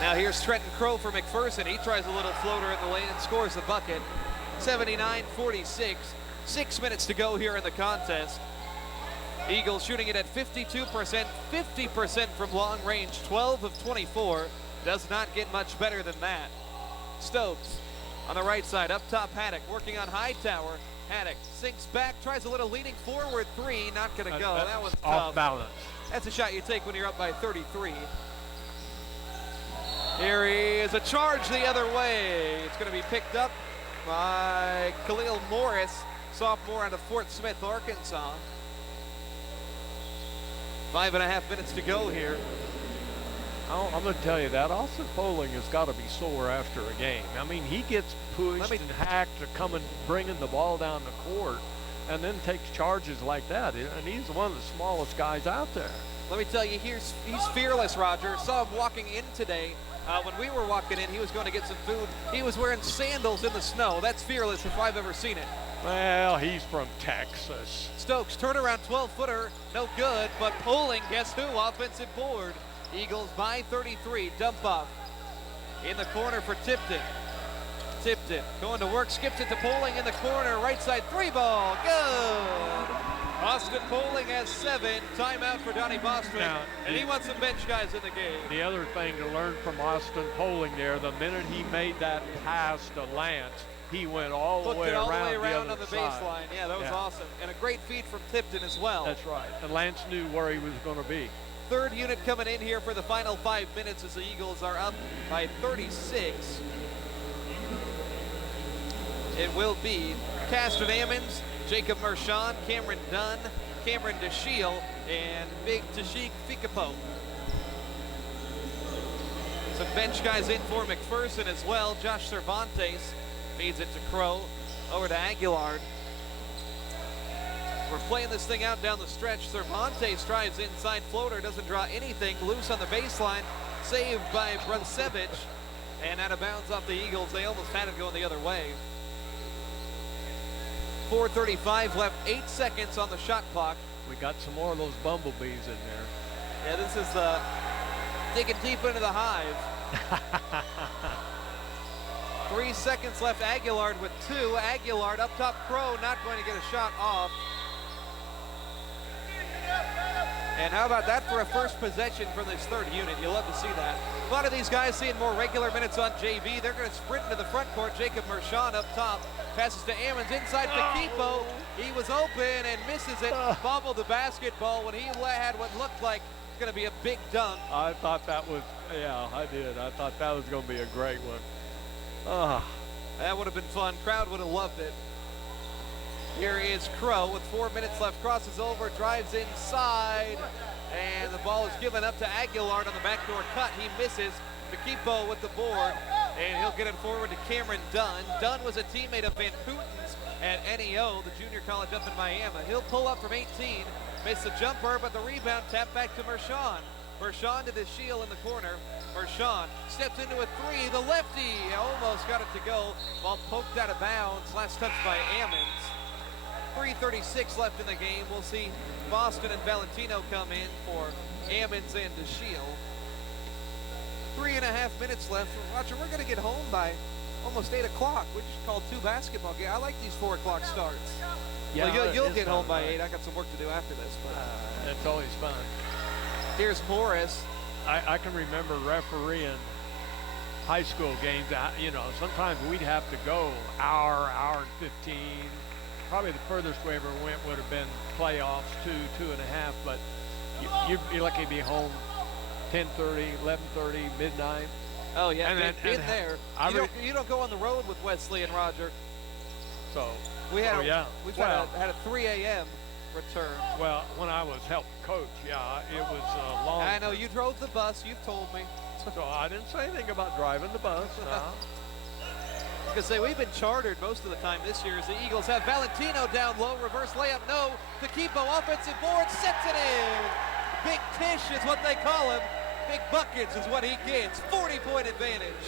Now here's Trenton Crow for McPherson. He tries a little floater in the lane and scores the bucket. 79-46. 6 minutes to go here in the contest. Eagles shooting it at 52%, 50% from long range, 12 of 24. Does not get much better than that. Stokes on the right side, up top Haddock, working on Hightower. Haddock sinks back, tries a little leaning forward 3, not gonna go. That one's off tough. balance. That's a shot you take when you're up by 33. Here is a charge the other way. It's gonna be picked up by Khalil Morris, sophomore out of Fort Smith, Arkansas. 5.5 minutes to go here. I'm going to tell you that Austin Poling has got to be sore after a game. I mean, he gets pushed and hacked to come and bringing the ball down the court and then takes charges like that. And he's one of the smallest guys out there. Let me tell you, he's fearless, Roger. Saw him walking in today. When we were walking in, he was going to get some food. He was wearing sandals in the snow. That's fearless if I've ever seen it. Well, he's from Texas. Stokes, turnaround 12-footer, no good, but Poling, guess who? Offensive board. Eagles by 33, dump off. In the corner for Tipton. Tipton going to work, skips it to Poling in the corner, right side 3-ball, good. Austin Poling has 7, timeout for Donnie Bostwick, and he wants some bench guys in the game. The other thing to learn from Austin Poling there, the minute he made that pass to Lance, he went all the way around on the baseline. Yeah, that was awesome. And a great feed from Tipton as well. That's right. And Lance knew where he was going to be. Third unit coming in here for the final 5 minutes as the Eagles are up by 36. It will be Caston Ammons, Jacob Mershon, Cameron Dunn, Cameron DeShiel, and Big Tashik Fikapo. Some bench guys in for McPherson as well. Josh Cervantes feeds it to Crow, over to Aguilar. We're playing this thing out down the stretch. Cervantes tries inside floater, doesn't draw anything. Loose on the baseline, saved by Brunsevich, and out of bounds off the Eagles. They almost had it going the other way. 4:35 left, 8 seconds on the shot clock. We got some more of those bumblebees in there. Yeah, this is digging deep into the hive. 3 seconds left, Aguilar with 2. Aguilar up top, Crow not going to get a shot off. And how about that for a first possession from this third unit? You'll love to see that. A lot of these guys seeing more regular minutes on JV. They're going to sprint into the front court. Jacob Mershon up top. Passes to Ammons inside Paquipo. He was open and misses it. Fumbled the basketball when he had what looked like going to be a big dunk. I thought that was, yeah, I did. I thought that was going to be a great one. That would have been fun. Crowd would have loved it. Here is Crow with 4 minutes left. Crosses over, drives inside, and the ball is given up to Aguilar on the backdoor cut. He misses. Taquipo with the board, and he'll get it forward to Cameron Dunn. Dunn was a teammate of Van Puten's at NEO, the junior college up in Miami. He'll pull up from 18, miss the jumper, but the rebound tapped back to Mershon. Mershon to the shield in the corner. Mershon steps into a three. The lefty almost got it to go. Ball poked out of bounds. Last touch by Ammons. 3:36 left in the game. We'll see Boston and Valentino come in for Ammons and DeShiel. 3.5 minutes left. Roger, we're going to get home by almost 8 o'clock. We just called 2 basketball games. I like these 4 o'clock starts. Yeah, well, you'll get home by right. 8. I got some work to do after this. But It's always fun. here's Morris. I can remember refereeing high school games. You know, sometimes we'd have to go hour and 15. Probably the furthest we ever went would have been playoffs, 2.5. But you'd be lucky to be home 10:30, 11:30, midnight. Oh yeah, And been there. You don't go on the road with Wesley and Roger. So We had we've had a 3 a.m. return. Well, when I was helping coach, yeah, it was long. I know you drove the bus. You've told me. So I didn't say anything about driving the bus. Because say we've been chartered most of the time this year as the Eagles have Valentino down low, reverse layup, no. Taquipo offensive board, sets it in. Big Tish is what they call him. Big buckets is what he gets. 40-point advantage.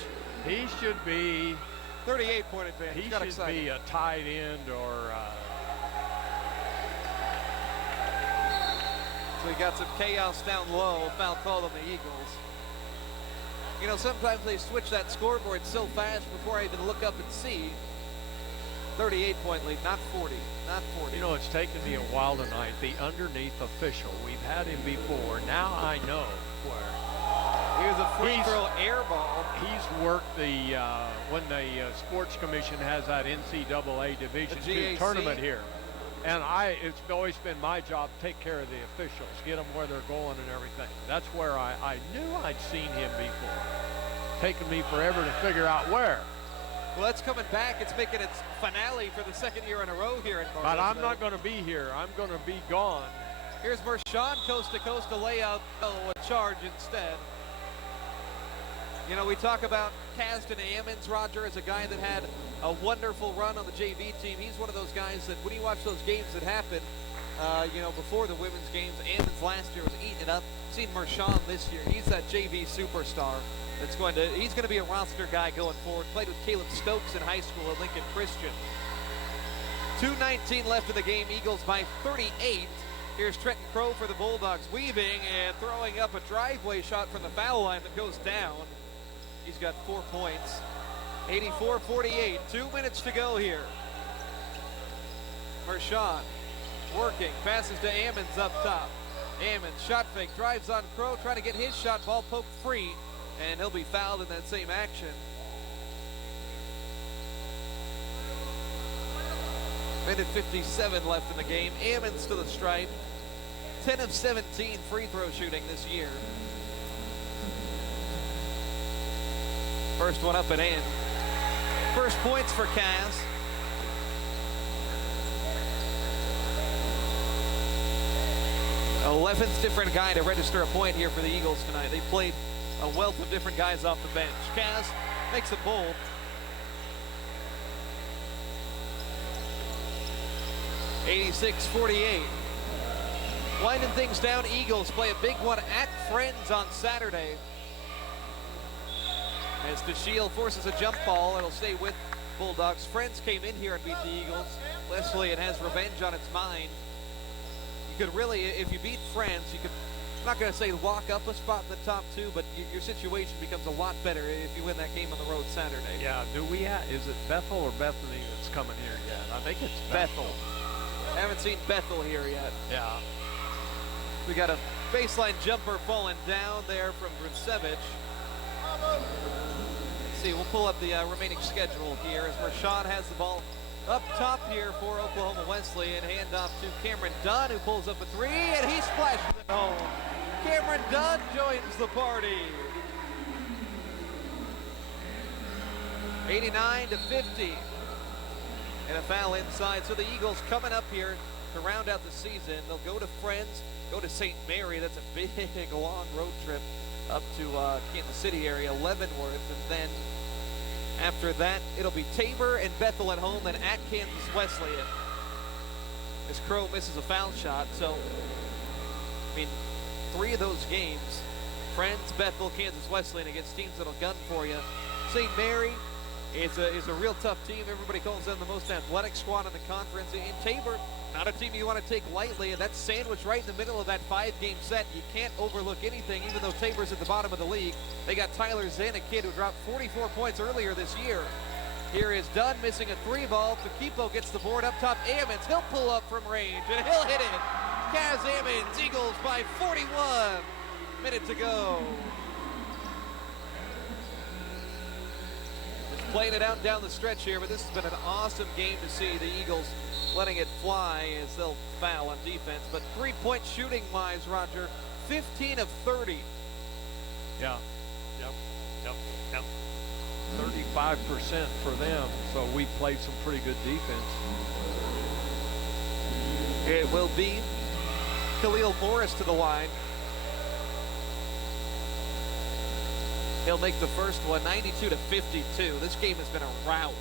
He should be. 38-point advantage. He Got should excited. be a tight end or. So we got some chaos down low. Foul called on the Eagles. You know, sometimes they switch that scoreboard so fast before I even look up and see. 38-point lead, not 40. Not 40. You know, it's taken me a while tonight. The underneath official, we've had him before. Now I know where. Here's a free throw air ball. He's worked the, when the Sports Commission has that NCAA Division II tournament here. And it's always been my job to take care of the officials, get them where they're going and everything. That's where I knew I'd seen him before. Taken me forever to figure out where. Well, it's coming back. It's making its finale for the 2nd year in a row here in Barstow. But I'm not going to be here. I'm going to be gone. Here's Mershon coast to coast to lay out a charge instead. You know, we talk about Kasdan Ammons, Roger, as a guy that had a wonderful run on the JV team. He's one of those guys that when you watch those games that happened, you know, before the women's games, Ammons last year was eating it up. Seen Mershon this year. He's that JV superstar that's he's going to be a roster guy going forward. Played with Caleb Stokes in high school at Lincoln Christian. 2:19 left in the game. Eagles by 38. Here's Trenton Crow for the Bulldogs, weaving and throwing up a driveway shot from the foul line that goes down. He's got 4 points. 84-48. 2 minutes to go here. Mershon working. Passes to Ammons up top. Ammons shot fake. Drives on Crow. Trying to get his shot. Ball poked free. And he'll be fouled in that same action. Minute 57 left in the game. Ammons to the stripe. 10 of 17 free throw shooting this year. First one up and in. First points for Kaz. Eleventh different guy to register a point here for the Eagles tonight. They played a wealth of different guys off the bench. Kaz makes it bold. (86-48). Winding things down, Eagles play a big one at Friends on Saturday. As DeShiel forces a jump ball, it'll stay with Bulldogs. Friends came in here and beat the Eagles. Leslie, it has revenge on its mind. You could really, if you beat Friends, you could, I'm not going to say walk up a spot in the top 2, but your situation becomes a lot better if you win that game on the road Saturday. Yeah, is it Bethel or Bethany that's coming here yet? I think it's Bethel. I haven't seen Bethel here yet. Yeah. We got a baseline jumper falling down there from Gruncevic. See, we'll pull up the remaining schedule here as Mershon has the ball up top here for Oklahoma Wesley and hand off to Cameron Dunn, who pulls up a 3 and he splashes it home. Cameron Dunn joins the party. 89-50. And a foul inside. So the Eagles coming up here to round out the season. They'll go to Friends, go to St. Mary. That's a big, long road trip up to Kansas City area, Leavenworth. And then after that, it'll be Tabor and Bethel at home, then at Kansas Wesleyan. As Crow misses a foul shot. So, I mean, 3 of those games, Friends, Bethel, Kansas Wesleyan, against teams that'll gun for you. St. Mary is a real tough team. Everybody calls them the most athletic squad in the conference. In Tabor, not a team you want to take lightly, and that's sandwiched right in the middle of that 5-game set. You can't overlook anything, even though Tabor's at the bottom of the league. They got Tyler Zinn, a kid who dropped 44 points earlier this year. Here is Dunn missing a 3-ball. Paquipo gets the board up top. Ammons, he'll pull up from range, and he'll hit it. Kaz Ammons, Eagles by 41. Minute to go. Just playing it out down the stretch here, but this has been an awesome game to see. The Eagles letting it fly as they'll foul on defense. But 3-point shooting wise, Roger, 15 of 30. Yeah. Yep. 35% for them. So we played some pretty good defense. It will be Khalil Morris to the line. He'll make the first one, 92-52. This game has been a rout.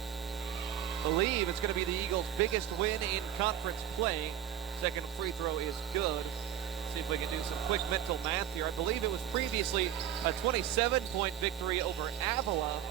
Believe it's going to be the Eagles' biggest win in conference play. Second free throw is good. See if we can do some quick mental math here. I believe it was previously a 27-point victory over Avila.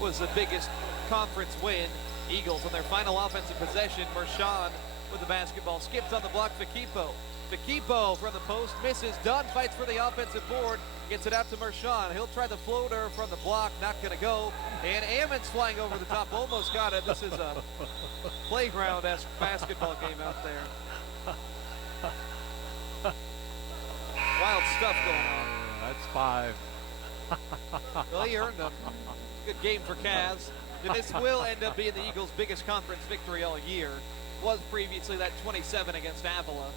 Was the biggest conference win. Eagles on their final offensive possession. Mershon with the basketball. Skips on the block, Paquipo. Paquipo from the post, misses. Dunn fights for the offensive board. Gets it out to Mershon. He'll try the floater from the block. Not going to go. And Ammons flying over the top. Almost got it. This is a playground-esque basketball game out there. Wild stuff going on. That's 5. Well, he earned them. Good game for Kaz. And this will end up being the Eagles' biggest conference victory all year. Was previously that 27 against Avila.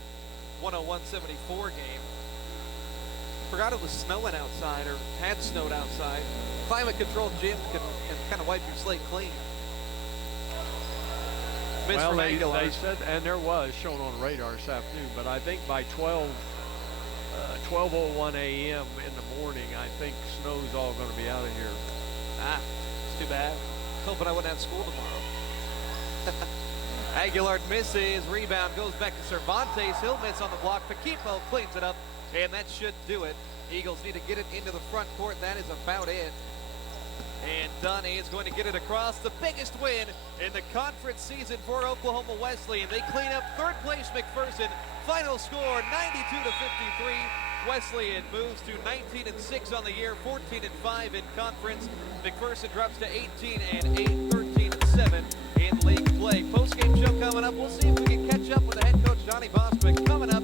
101-74 game. Forgot it was snowing outside, or had snowed outside. Climate-controlled gym can kind of wipe your slate clean. Well, they said, and there was shown on radar this afternoon, but I think by 12:01 a.m. in the morning, I think snow's all going to be out of here. It's too bad. Hoping I wouldn't have school tomorrow. Aguilar misses. Rebound goes back to Cervantes. He'll miss on the block. Paquipo cleans it up, and that should do it. Eagles need to get it into the front court. That is about it. And Dunn is going to get it across. The biggest win in the conference season for Oklahoma Wesleyan. They clean up third place McPherson. Final score 92-53. Wesleyan moves to 19-6 on the year, 14-5 in conference. McPherson drops to 18-8, 13-7 in league play. Post-game show coming up. We'll see if we can catch up with the head coach Johnny Bostwick coming up